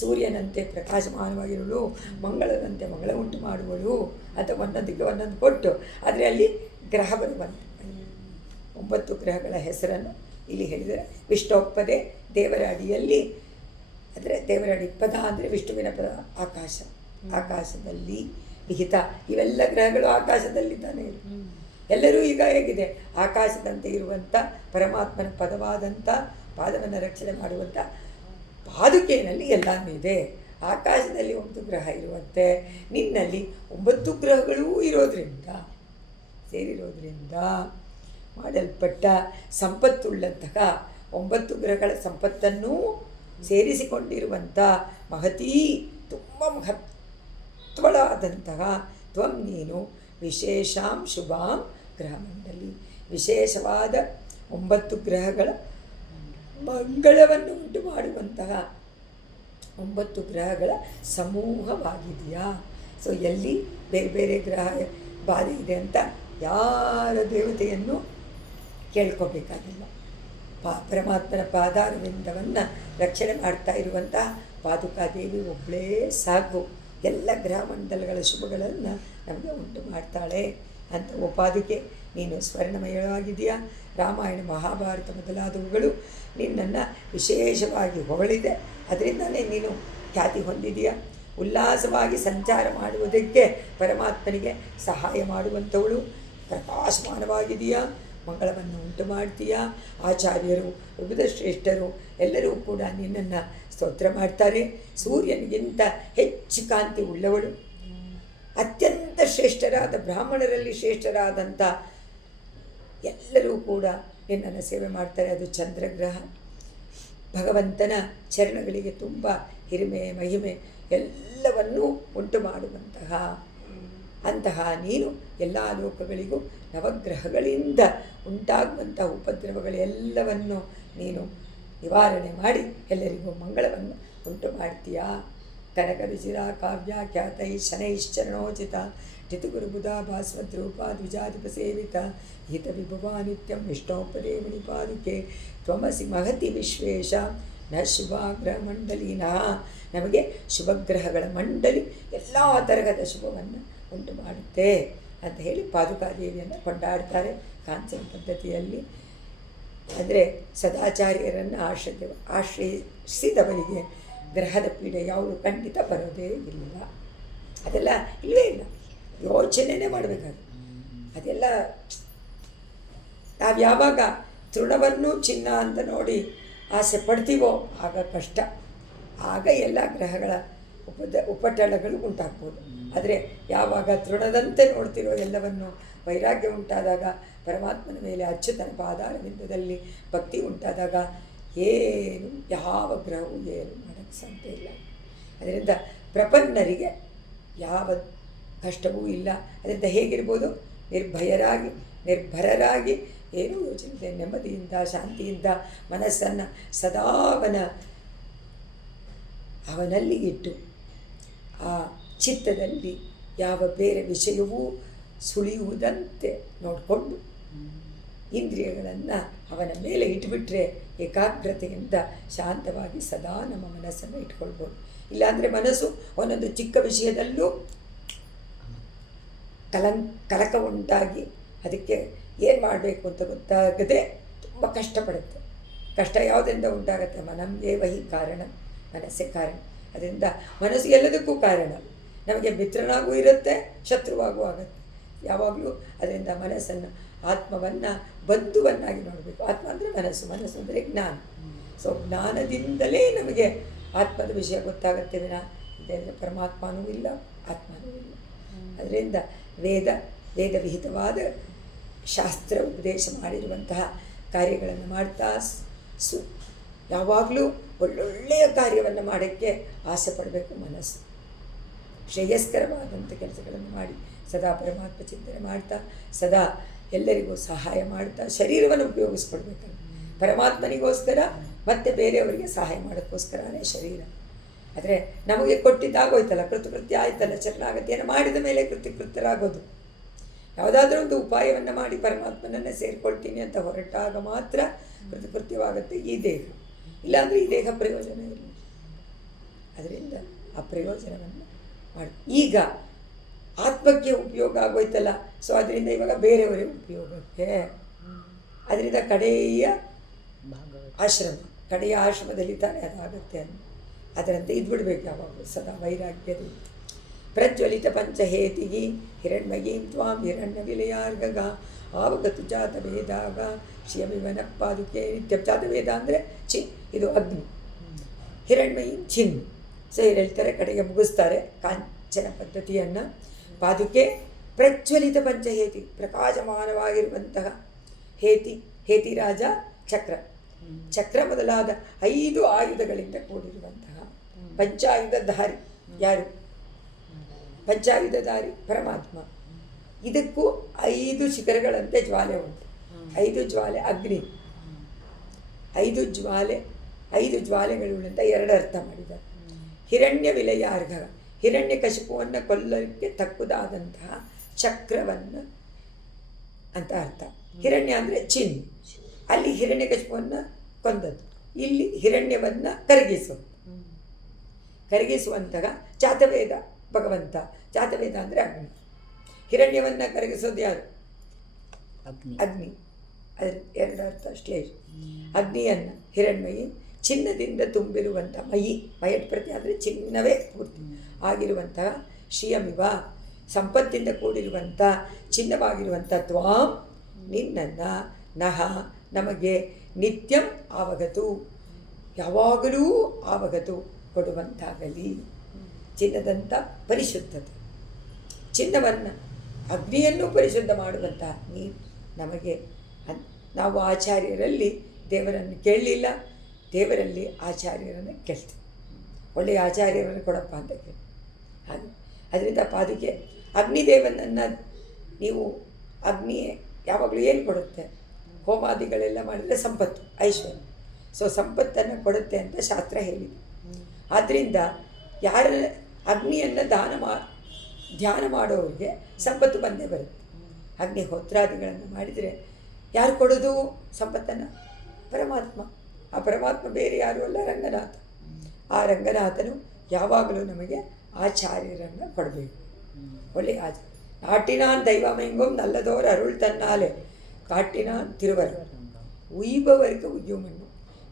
ಸೂರ್ಯನಂತೆ ಪ್ರಕಾಶಮಾನವಾಗಿರುವಳು, ಮಂಗಳದಂತೆ ಮಂಗಳ ಉಂಟು ಮಾಡುವಳು ಅಂತ ಒಂದೊಂದಕ್ಕೆ ಒಂದೊಂದು ಕೊಟ್ಟು, ಆದರೆ ಅಲ್ಲಿ ಗ್ರಹ ಬರುವಂತೆ 9 ಗ್ರಹಗಳ ಹೆಸರನ್ನು ಇಲ್ಲಿ ಹೇಳಿದರೆ, ವಿಷ್ಣೋಪದೆ ದೇವರ ಅಡಿಯಲ್ಲಿ, ಅಂದರೆ ದೇವರ ಅಡಿ ಪದ ಅಂದರೆ ವಿಷ್ಣುವಿನ ಪದ ಆಕಾಶದಲ್ಲಿ ವಿಹಿತ. ಇವೆಲ್ಲ ಗ್ರಹಗಳು ಆಕಾಶದಲ್ಲಿದ್ದಾನೆ. ಎಲ್ಲರೂ ಈಗ ಹೇಗಿದೆ? ಆಕಾಶದಂತೆ ಇರುವಂಥ ಪರಮಾತ್ಮನ ಪದವಾದಂಥ ಪಾದವನ್ನು ರಕ್ಷಣೆ ಮಾಡುವಂಥ ಪಾದುಕೆಯಲ್ಲಿ ಎಲ್ಲನೂ ಇದೆ. ಆಕಾಶದಲ್ಲಿ 9 ಗ್ರಹ ಇರುವಂತೆ ನಿನ್ನಲ್ಲಿ 9 ಗ್ರಹಗಳೂ ಸೇರಿರೋದ್ರಿಂದ ಮಾಡಲ್ಪಟ್ಟ ಸಂಪತ್ತುಳ್ಳಂತಹ 9 ಗ್ರಹಗಳ ಸಂಪತ್ತನ್ನೂ ಸೇರಿಸಿಕೊಂಡಿರುವಂಥ ಮಹತೀ, ತುಂಬ ಮಹತ್ವಳಾದಂತಹ ತ್ವಂ ನೀನು ವಿಶೇಷಾಂ ಶುಭಾಂ ಗ್ರಹಮಂಡಲಿ, ವಿಶೇಷವಾದ 9 ಗ್ರಹಗಳ ಮಂಗಳವನ್ನು ಉಂಟು ಮಾಡುವಂತಹ 9 ಗ್ರಹಗಳ ಸಮೂಹವಾಗಿದೆಯಾ. ಸೊ ಎಲ್ಲಿ ಬೇರೆ ಬೇರೆ ಗ್ರಹ ಬಾಧೆ ಇದೆ ಅಂತ ಯಾರ ದೇವತೆಯನ್ನು ಕೇಳ್ಕೋಬೇಕಾಗಿಲ್ಲ. ಪರಮಾತ್ಮನ ಪಾದಾರವಿಂದವನ್ನು ರಕ್ಷಣೆ ಮಾಡ್ತಾ ಇರುವಂತಹ ಪಾದುಕಾದೇವಿ ಒಬ್ಬಳೇ ಸಾಕು. ಎಲ್ಲ ಗ್ರಹ ಮಂಡಲಗಳ ಶುಭಗಳನ್ನು ನಮಗೆ ಉಂಟು ಮಾಡ್ತಾಳೆ ಅಂತ. ಓ ಪಾದುಕೆ, ನೀನು ಸ್ವರ್ಣಮಯವಾಗಿದೆಯಾ. ರಾಮಾಯಣ ಮಹಾಭಾರತ ಮೊದಲಾದವುಗಳು ನಿನ್ನನ್ನು ವಿಶೇಷವಾಗಿ ಹೊಗಳಿದೆ, ಅದರಿಂದಲೇ ನೀನು ಖ್ಯಾತಿ ಹೊಂದಿದೆಯಾ. ಉಲ್ಲಾಸವಾಗಿ ಸಂಚಾರ ಮಾಡುವುದಕ್ಕೆ ಪರಮಾತ್ಮನಿಗೆ ಸಹಾಯ ಮಾಡುವಂಥವಳು, ಪ್ರಕಾಶಮಾನವಾಗಿದೆಯಾ, ಮಂಗಳವನ್ನು ಉಂಟು ಮಾಡ್ತೀಯಾ. ಆಚಾರ್ಯರು, ವಿವಿಧ ಶ್ರೇಷ್ಠರು ಎಲ್ಲರೂ ಕೂಡ ನಿನ್ನನ್ನು ಸ್ತೋತ್ರ ಮಾಡ್ತಾರೆ. ಸೂರ್ಯನಿಗಿಂತ ಹೆಚ್ಚು ಕಾಂತಿ ಉಳ್ಳವಳು, ಅತ್ಯಂತ ಶ್ರೇಷ್ಠರಾದ ಬ್ರಾಹ್ಮಣರಲ್ಲಿ ಶ್ರೇಷ್ಠರಾದಂಥ ಎಲ್ಲರೂ ಕೂಡ ನಿನ್ನನ್ನು ಸೇವೆ ಮಾಡ್ತಾರೆ. ಅದು ಚಂದ್ರಗ್ರಹ. ಭಗವಂತನ ಚರಣಗಳಿಗೆ ತುಂಬ ಹಿರಿಮೆ ಮಹಿಮೆ ಎಲ್ಲವನ್ನೂ ಉಂಟು ಮಾಡುವಂತಹ ನೀನು ಎಲ್ಲ ಲೋಕಗಳಿಗೂ ನವಗ್ರಹಗಳಿಂದ ಉಂಟಾಗುವಂಥ ಉಪದ್ರವಗಳೆಲ್ಲವನ್ನು ನೀನು ನಿವಾರಣೆ ಮಾಡಿ ಎಲ್ಲರಿಗೂ ಮಂಗಳವನ್ನು ಉಂಟು ಮಾಡ್ತೀಯಾ. ಕನಕರುಚಿರ ಕಾವ್ಯ ಖ್ಯಾತೈ ಶನೈಶ್ಚರಣೋಚಿತ ಟಿತುಗುರುಬುಧ ಭಾಸ್ವದ್ರೂಪ ದ್ವಿಜಾಧಿಪ ಸೇವಿತ ಹಿತ ವಿಭುವ ನಿತ್ಯಂ ವಿಷ್ಣೋಪದೇ ಮುನಿಪಾದುಕೆ ತ್ವಮಸಿ ಮಹತಿ ವಿಶ್ವೇಶ ನ ಶುಭಗ್ರಹ ಮಂಡಲಿನಃ. ನಮಗೆ ಶುಭಗ್ರಹಗಳ ಮಂಡಲಿ ಎಲ್ಲ ತರಹದ ಶುಭವನ್ನು ಉಂಟು ಮಾಡುತ್ತೆ ಅಂತ ಹೇಳಿ ಪಾದುಕಾದೇವಿಯನ್ನು ಕೊಂಡಾಡ್ತಾರೆ ಕಾಂಚನ ಪದ್ಧತಿಯಲ್ಲಿ. ಅಂದರೆ ಸದಾಚಾರ್ಯರನ್ನು ಆಶ್ರಯಿಸಿದವರಿಗೆ ಗ್ರಹದ ಪೀಡೆ ಯಾವುದು ಖಂಡಿತ ಬರೋದೇ ಇಲ್ಲ. ಅದೆಲ್ಲ ಇಲ್ಲವೇ ಇಲ್ಲ, ಯೋಚನೆಯೇ ಮಾಡಬೇಕಾದ್ರೆ. ಅದೆಲ್ಲ ನಾವು ಯಾವಾಗ ತೃಣವನ್ನು ಚಿನ್ನ ಅಂತ ನೋಡಿ ಆಸೆ ಪಡ್ತೀವೋ ಆಗ ಕಷ್ಟ, ಆಗ ಎಲ್ಲ ಗ್ರಹಗಳ ಉಪಟಳಗಳು ಉಂಟಾಗ್ಬೋದು. ಆದರೆ ಯಾವಾಗ ತೃಣದಂತೆ ನೋಡ್ತಿರೋ ಎಲ್ಲವನ್ನು ವೈರಾಗ್ಯ ಉಂಟಾದಾಗ, ಪರಮಾತ್ಮನ ಮೇಲೆ ಅಚ್ಯುತನ ಪಾದಾರವಿಂದದಲ್ಲಿ ಭಕ್ತಿ ಉಂಟಾದಾಗ ಏನು ಯಾವ ಗ್ರಹವೂ ಏನು ಮಾಡೋಕ್ಕೆ ಸಾಧ್ಯ ಇಲ್ಲ. ಅದರಿಂದ ಪ್ರಪನ್ನರಿಗೆ ಯಾವ ಕಷ್ಟವೂ ಇಲ್ಲ. ಅದರಿಂದ ಹೇಗಿರ್ಬೋದು? ನಿರ್ಭಯರಾಗಿ ನಿರ್ಭರರಾಗಿ ಏನೂ ಯೋಚನೆ ನೆಮ್ಮದಿಯಿಂದ ಶಾಂತಿಯಿಂದ ಮನಸ್ಸನ್ನು ಸದಾ ಅವನಲ್ಲಿ ಇಟ್ಟು ಆ ಚಿತ್ತದಲ್ಲಿ ಯಾವ ಬೇರೆ ವಿಷಯವೂ ಸುಳಿಯುವುದಂತೆ ನೋಡಿಕೊಂಡು ಇಂದ್ರಿಯಗಳನ್ನು ಅವನ ಮೇಲೆ ಇಟ್ಬಿಟ್ರೆ ಏಕಾಗ್ರತೆಯಿಂದ ಶಾಂತವಾಗಿ ಸದಾ ನಮ್ಮ ಮನಸ್ಸನ್ನು ಇಟ್ಕೊಳ್ಬೋದು. ಇಲ್ಲಾಂದರೆ ಮನಸ್ಸು ಒಂದೊಂದು ಚಿಕ್ಕ ವಿಷಯದಲ್ಲೂ ಕಲಕ ಉಂಟಾಗಿ ಅದಕ್ಕೆ ಏನು ಮಾಡಬೇಕು ಅಂತ ಗೊತ್ತಾಗದೆ ತುಂಬ ಕಷ್ಟಪಡುತ್ತೆ. ಕಷ್ಟ ಯಾವುದರಿಂದ ಉಂಟಾಗುತ್ತೆ? ನಮಗೆ ವಹಿ ಕಾರಣ, ಮನಸ್ಸೇ ಕಾರಣ. ಅದರಿಂದ ಮನಸ್ಸು ಎಲ್ಲದಕ್ಕೂ ಕಾರಣ. ನಮಗೆ ಮಿತ್ರನಾಗೂ ಇರುತ್ತೆ, ಶತ್ರುವಾಗೂ ಆಗುತ್ತೆ. ಯಾವಾಗಲೂ ಅದರಿಂದ ಮನಸ್ಸನ್ನು ಆತ್ಮವನ್ನು ಬಂಧುವನ್ನಾಗಿ ನೋಡಬೇಕು. ಆತ್ಮ ಅಂದರೆ ಮನಸ್ಸು, ಮನಸ್ಸು ಅಂದರೆ ಜ್ಞಾನ. ಸೊ ಜ್ಞಾನದಿಂದಲೇ ನಮಗೆ ಆತ್ಮದ ವಿಷಯ ಗೊತ್ತಾಗುತ್ತೆ ವಿನ ಇದೇ ಪರಮಾತ್ಮನೂ ಇಲ್ಲ, ಆತ್ಮನೂ ಇಲ್ಲ. ಅದರಿಂದ ವೇದ ವಿಹಿತವಾದ ಶಾಸ್ತ್ರ ಉಪದೇಶ ಮಾಡಿರುವಂತಹ ಕಾರ್ಯಗಳನ್ನು ಮಾಡ್ತಾ ಯಾವಾಗಲೂ ಒಳ್ಳೊಳ್ಳೆಯ ಕಾರ್ಯವನ್ನು ಮಾಡೋಕ್ಕೆ ಆಸೆ ಪಡಬೇಕು. ಮನಸ್ಸು ಶ್ರೇಯಸ್ಕರವಾದಂಥ ಕೆಲಸಗಳನ್ನು ಮಾಡಿ ಸದಾ ಪರಮಾತ್ಮ ಚಿಂತನೆ ಮಾಡ್ತಾ ಸದಾ ಎಲ್ಲರಿಗೂ ಸಹಾಯ ಮಾಡ್ತಾ ಶರೀರವನ್ನು ಉಪಯೋಗಿಸ್ಕೊಡ್ಬೇಕಲ್ಲ. ಪರಮಾತ್ಮನಿಗೋಸ್ಕರ ಮತ್ತು ಬೇರೆಯವರಿಗೆ ಸಹಾಯ ಮಾಡೋಕ್ಕೋಸ್ಕರನೇ ಶರೀರ. ಆದರೆ ನಮಗೆ ಕೊಟ್ಟಿದ್ದಾಗೋಯ್ತಲ್ಲ, ಕೃತ್ಯ ಆಯ್ತಲ್ಲ, ಶರಣಾಗತಿಯನ್ನು ಮಾಡಿದ ಮೇಲೆ ಕೃತ್ಯರಾಗೋದು. ಯಾವುದಾದ್ರೂ ಒಂದು ಉಪಾಯವನ್ನು ಮಾಡಿ ಪರಮಾತ್ಮನನ್ನೇ ಸೇರಿಕೊಳ್ತೀನಿ ಅಂತ ಹೊರಟಾಗ ಮಾತ್ರ ಕೃತ್ಯವಾಗುತ್ತೆ ಈ ದೇಹ. ಇಲ್ಲಾಂದರೆ ಈ ದೇಹ ಪ್ರಯೋಜನ ಇಲ್ಲ. ಅದರಿಂದ ಆ ಪ್ರಯೋಜನವನ್ನು ಮಾಡಿ ಈಗ ಆತ್ಮಕ್ಕೆ ಉಪಯೋಗ ಆಗೋಯ್ತಲ್ಲ. ಸೊ ಅದರಿಂದ ಇವಾಗ ಬೇರೆಯವರಿಗೆ ಉಪಯೋಗಕ್ಕೆ, ಅದರಿಂದ ಕಡೆಯ ಆಶ್ರಮದಲ್ಲಿ ತಾನೇ ಅದಾಗುತ್ತೆ ಅಂತ ಅದರಂತೆ ಇದ್ಬಿಡ್ಬೇಕು ಯಾವಾಗಲೂ ಸದಾ ವೈರಾಗ್ಯದಿಂದ. ಪ್ರಜ್ವಲಿತ ಪಂಚಹೇತಿಗಿ ಹಿರಣ್ಮಯೀಂ ತ್ವಾಂ ಹಿರಣ್ಯ ವಿಲಯಾರ್ಗಗ ಆವಗತು ಜಾತ ವೇದಾಗ ಶಿಯಮಿವನ ಪಾದುಕೆ ನಿತ್ಯ. ಜಾತ ವೇದ ಅಂದರೆ ಇದು ಅಗ್ನಿ, ಹಿರಣ್ಮಯೀಂ ಚಿನ್. ಸೊ ಹೇಳ್ತಾರೆ, ಕಡೆಗೆ ಮುಗಿಸ್ತಾರೆ ಕಾಂಚನ ಪದ್ಧತಿಯನ್ನು. ಪಾದುಕೆ ಪ್ರಜ್ವಲಿತ ಪಂಚಹೇತಿ, ಪ್ರಕಾಶಮಾನವಾಗಿರುವಂತಹ ಹೇತಿ ರಾಜ ಚಕ್ರ ಮೊದಲಾದ 5 ಆಯುಧಗಳಿಂದ ಕೂಡಿರುವಂತಹ ಪಂಚಾಯುಧಧಾರಿ. ಯಾರು? ಪಂಚಾಯುಧಧಾರಿ ಪರಮಾತ್ಮ. ಇದಕ್ಕೂ 5 ಶಿಖರಗಳಂತೆ ಜ್ವಾಲೆ ಉಂಟು. 5 ಜ್ವಾಲೆ ಅಗ್ನಿ, 5 ಜ್ವಾಲೆಗಳುಳ್ಳಂತ 2 ಅರ್ಥ ಮಾಡಿದ್ದಾರೆ. ಹಿರಣ್ಯ ವಿಲಯಾರ್ಘ, ಹಿರಣ್ಯ ಕಶಿಪುವನ್ನು ಕೊಲ್ಲಕ್ಕೆ ತಕ್ಕುದಾದಂತಹ ಚಕ್ರವನ್ನು ಅಂತ ಅರ್ಥ. ಹಿರಣ್ಯ ಅಂದರೆ ಚಿನ್, ಅಲ್ಲಿ ಹಿರಣ್ಯ ಕಶಿಪುವನ್ನು ಕೊಂದದ್ದು, ಇಲ್ಲಿ ಹಿರಣ್ಯವನ್ನು ಕರಗಿಸುವಂತಹ ಜಾತವೇದ ಭಗವಂತ. ಜಾತವೇದ ಅಂದರೆ ಅಗ್ನಿ. ಹಿರಣ್ಯವನ್ನು ಕರಗಿಸೋದು ಯಾರು? ಅಗ್ನಿ. ಅದ್ರ 2 ಅರ್ಥ ಶ್ಲೇಷ. ಅಗ್ನಿಯನ್ನು ಹಿರಣ್ಮಯಿ, ಚಿನ್ನದಿಂದ ತುಂಬಿರುವಂಥ ಮಯಟ್ ಪ್ರತಿ ಅಂದರೆ ಚಿನ್ನವೇ ಪೂರ್ತಿ ಆಗಿರುವಂತಹ ಶ್ರಿಯಮಿವ, ಸಂಪತ್ತಿಂದ ಕೂಡಿರುವಂಥ ಚಿನ್ನವಾಗಿರುವಂಥ ತ್ವಾಂ ನಿನ್ನನ್ನು ನಹ ನಮಗೆ ನಿತ್ಯಂ ಆವಗತು ಯಾವಾಗಲೂ ಆವಗತು ಕೊಡುವಂತಾಗಲಿ. ಚಿನ್ನದಂಥ ಪರಿಶುದ್ಧತೆ, ಚಿನ್ನವನ್ನು ಅಗ್ನಿಯನ್ನು ಪರಿಶುದ್ಧ ಮಾಡುವಂತಹ ನೀನು ನಮಗೆ. ನಾವು ಆಚಾರ್ಯರಲ್ಲಿ ದೇವರನ್ನು ಕೇಳಲಿಲ್ಲ, ದೇವರಲ್ಲಿ ಆಚಾರ್ಯರನ್ನು ಕೇಳ್ತೀವಿ. ಒಳ್ಳೆಯ ಆಚಾರ್ಯರನ್ನು ಕೊಡಪ್ಪ ಅಂತ ಕೇಳಿ. ಹಾಗೆ ಅದರಿಂದ ಪಾದುಕೆ ಅಗ್ನಿದೇವನನ್ನು ನೀವು ಅಗ್ನಿ ಯಾವಾಗಲೂ ಏನು ಕೊಡುತ್ತೆ? ಹೋಮಾದಿಗಳೆಲ್ಲ ಮಾಡಿದರೆ ಸಂಪತ್ತು, ಐಶ್ವರ್ಯ. ಸೊ ಸಂಪತ್ತನ್ನು ಕೊಡುತ್ತೆ ಅಂತ ಶಾಸ್ತ್ರ ಹೇಳಿದೆ. ಆದ್ದರಿಂದ ಯಾರ ಅಗ್ನಿಯನ್ನು ಧ್ಯಾನ ಮಾಡೋರಿಗೆ ಸಂಪತ್ತು ಬಂದೇ ಬರುತ್ತೆ. ಅಗ್ನಿಹೋತ್ರಾದಿಗಳನ್ನು ಮಾಡಿದರೆ ಯಾರು ಕೊಡೋದು ಸಂಪತ್ತನ್ನು? ಪರಮಾತ್ಮ. ಆ ಪರಮಾತ್ಮ ಬೇರೆ ಯಾರೂ ಅಲ್ಲ, ರಂಗನಾಥ. ಆ ರಂಗನಾಥನು ಯಾವಾಗಲೂ ನಮಗೆ ಆಚಾರ್ಯರನ್ನು ಕೊಡಬೇಕು. ಒಳ್ಳೆಯ ನಾಟಿನಾನ್ ದೈವಮೈಂಗೊಂ ನಲ್ಲದೋರು ಅರುಳ್ ತನ್ನಾಲೆ ಕಾಟಿನಾನ್ ತಿರುವರು ಉಯ್ಬವರೆಗೆ ಉಯ್ಯುಮಣ್ಣು.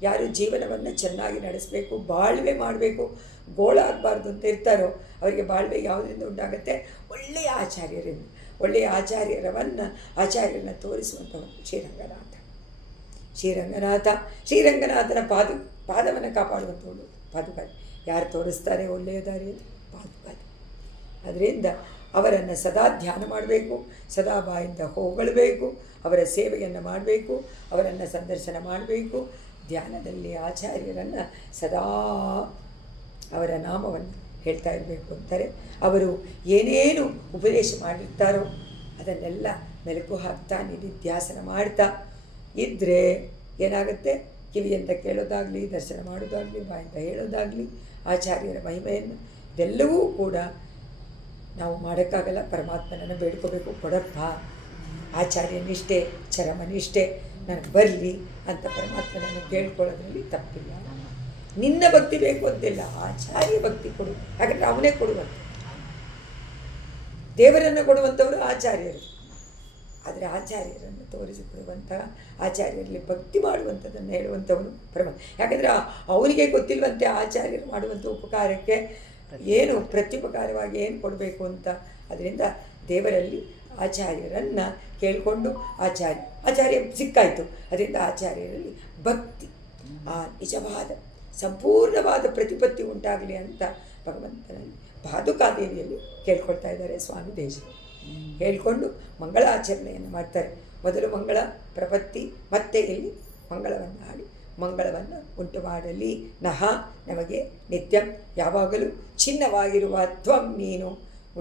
ಯಾರು ಜೀವನವನ್ನು ಚೆನ್ನಾಗಿ ನಡೆಸಬೇಕು, ಬಾಳ್ವೆ ಮಾಡಬೇಕು, ಗೋಳಾಗಬಾರ್ದು ಅಂತ ಇರ್ತಾರೋ ಅವರಿಗೆ ಬಾಳ್ವೆ ಯಾವುದರಿಂದ ಉಂಟಾಗುತ್ತೆ? ಒಳ್ಳೆಯ ಆಚಾರ್ಯರಿಂದ. ಒಳ್ಳೆಯ ಆಚಾರ್ಯರನ್ನು ತೋರಿಸುವಂಥವನು ಶ್ರೀರಂಗನಾಥನ ಪಾದವನ್ನು ಕಾಪಾಡುವಂಥವಳು ಪಾದುಕಾರಿ. ಯಾರು ತೋರಿಸ್ತಾರೆ ಒಳ್ಳೆಯ ದಾರಿಯಲ್ಲಿ? ಪಾದುಕಾರಿ. ಅದರಿಂದ ಅವರನ್ನು ಸದಾ ಧ್ಯಾನ ಮಾಡಬೇಕು, ಸದಾ ಬಾಯಿಂದ ಹೊಗಳಬೇಕು, ಅವರ ಸೇವೆಯನ್ನು ಮಾಡಬೇಕು, ಅವರನ್ನು ಸಂದರ್ಶನ ಮಾಡಬೇಕು. ಧ್ಯಾನದಲ್ಲಿ ಆಚಾರ್ಯರನ್ನು ಸದಾ ಅವರ ನಾಮವನ್ನು ಹೇಳ್ತಾ ಇರಬೇಕು ಅಂತಾರೆ. ಅವರು ಏನೇನು ಉಪದೇಶ ಮಾಡಿರ್ತಾರೋ ಅದನ್ನೆಲ್ಲ ಮೆಲುಕು ಹಾಕ್ತಾ ನಿಧಿಧ್ಯಾಸನ ಮಾಡ್ತಾ ಇದ್ದರೆ ಏನಾಗುತ್ತೆ, ಕಿವಿಯಿಂದ ಕೇಳೋದಾಗಲಿ, ದರ್ಶನ ಮಾಡೋದಾಗಲಿ, ಬಾಯಿಂದ ಹೇಳೋದಾಗಲಿ, ಆಚಾರ್ಯರ ಮಹಿಮೆಯನ್ನು ಇದೆಲ್ಲವೂ ಕೂಡ ನಾವು ಮಾಡೋಕ್ಕಾಗಲ್ಲ. ಪರಮಾತ್ಮನನ್ನು ಬೇಡ್ಕೋಬೇಕು, ಕೊಡಪ್ಪ ಆಚಾರ್ಯ ನಿಷ್ಠೆ, ಚರಮ ನಿಷ್ಠೆ ನನಗೆ ಬರಲಿ ಅಂತ ಪರಮಾತ್ಮನನ್ನು ಕೇಳ್ಕೊಳ್ಳೋದ್ರಲ್ಲಿ ತಪ್ಪಿಲ್ಲ. ನಿನ್ನ ಭಕ್ತಿ ಬೇಕು ಅಂತಿಲ್ಲ, ಆಚಾರ್ಯ ಭಕ್ತಿ ಕೊಡು, ಯಾಕಂದರೆ ಅವನೇ ಕೊಡುವಂಥ, ದೇವರನ್ನು ಕೊಡುವಂಥವರು ಆಚಾರ್ಯರು. ಆದರೆ ಆಚಾರ್ಯರನ್ನು ತೋರಿಸಿಕೊಡುವಂತಹ, ಆಚಾರ್ಯರಲ್ಲಿ ಭಕ್ತಿ ಮಾಡುವಂಥದ್ದನ್ನು ಹೇಳುವಂಥವನು ಯಾಕಂದರೆ ಅವನಿಗೆ ಗೊತ್ತಿಲ್ವಂತೆ ಆಚಾರ್ಯರು ಮಾಡುವಂಥ ಉಪಕಾರಕ್ಕೆ ಏನು ಪ್ರತ್ಯುಪಕಾರವಾಗಿ ಏನು ಕೊಡಬೇಕು ಅಂತ. ಅದರಿಂದ ದೇವರಲ್ಲಿ ಆಚಾರ್ಯರನ್ನು ಕೇಳಿಕೊಂಡು ಆಚಾರ್ಯ ಸಿಕ್ಕಾಯಿತು. ಅದರಿಂದ ಆಚಾರ್ಯರಲ್ಲಿ ಭಕ್ತಿ, ಆ ನಿಜವಾದ ಸಂಪೂರ್ಣವಾದ ಪ್ರತಿಪತ್ತಿ ಉಂಟಾಗಲಿ ಅಂತ ಭಗವಂತನಲ್ಲಿ ಪಾದುಕಾದೇವಿಯಲ್ಲಿ ಕೇಳ್ಕೊಳ್ತಾ ಇದ್ದಾರೆ ಸ್ವಾಮಿ ದೇಶಿಕರು. ಹೇಳಿಕೊಂಡು ಮಂಗಳಾಚರಣೆಯನ್ನು ಮಾಡ್ತಾರೆ. ಮೊದಲು ಮಂಗಳ ಪ್ರಪತ್ತಿ, ಮತ್ತೆ ಇಲ್ಲಿ ಮಂಗಳವನ್ನು ಹಾಡಿ ಮಂಗಳವನ್ನು ಉಂಟು ಮಾಡಲಿ. ನಹ ನಮಗೆ ನಿತ್ಯಂ ಯಾವಾಗಲೂ ಚಿನ್ನವಾಗಿರುವ ತ್ವಂ ನೀನು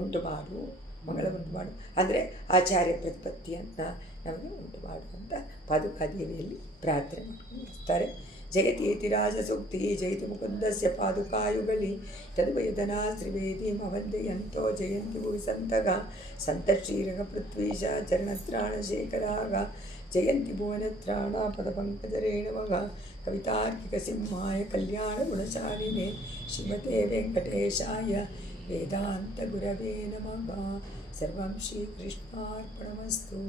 ಉಂಟು ಮಾಡು, ಮಂಗಳ ಉಂಟು ಮಾಡು ಅಂದರೆ ಆಚಾರ್ಯ ಪ್ರತಿಪತ್ತಿಯನ್ನು ನಮಗೆ ಉಂಟು ಮಾಡುವಂಥ ಪಾದುಕಾದೇವಿಯಲ್ಲಿ ಪ್ರಾರ್ಥನೆ ಮಾಡ್ತಾರೆ. ಜಯತೀತಿ ರಾಜಸೂಕ್ತಿ ಜಯತಿ ಮುಕುಂದಸ್ಯ ಪಾದುಕಾಯುಗಳಿ ತದ್ವಯದನಾ ತ್ರಿವೇದಿಮವಂದಯಂತೋ ಜಯಂತಿ ಭುವಿ ಸಂತಗ ಸಂತಶ್ರೀರಗ ಪೃಥ್ವೀಶ ಚರಣತ್ರಾಣಶೇಖರಾಗ ಜಯಂತಿ ಭುವನತ್ರಾಣ ಪದಪಂಕಜರೇಣಮಗ ಕವಿತಾರ್ಕಿಕ ಸಿಂಹಾಯ ಕಲ್ಯಾಣ ಗುಣಶಾಲಿನೇ ಶ್ರೀಮತೆ ವೆಂಕಟೇಶಾಯ ವೇದಾಂತ ಗುರವೇ ನಮಃ. ಸರ್ವಂ ಶ್ರೀಕೃಷ್ಣಾರ್ಪಣಮಸ್ತು.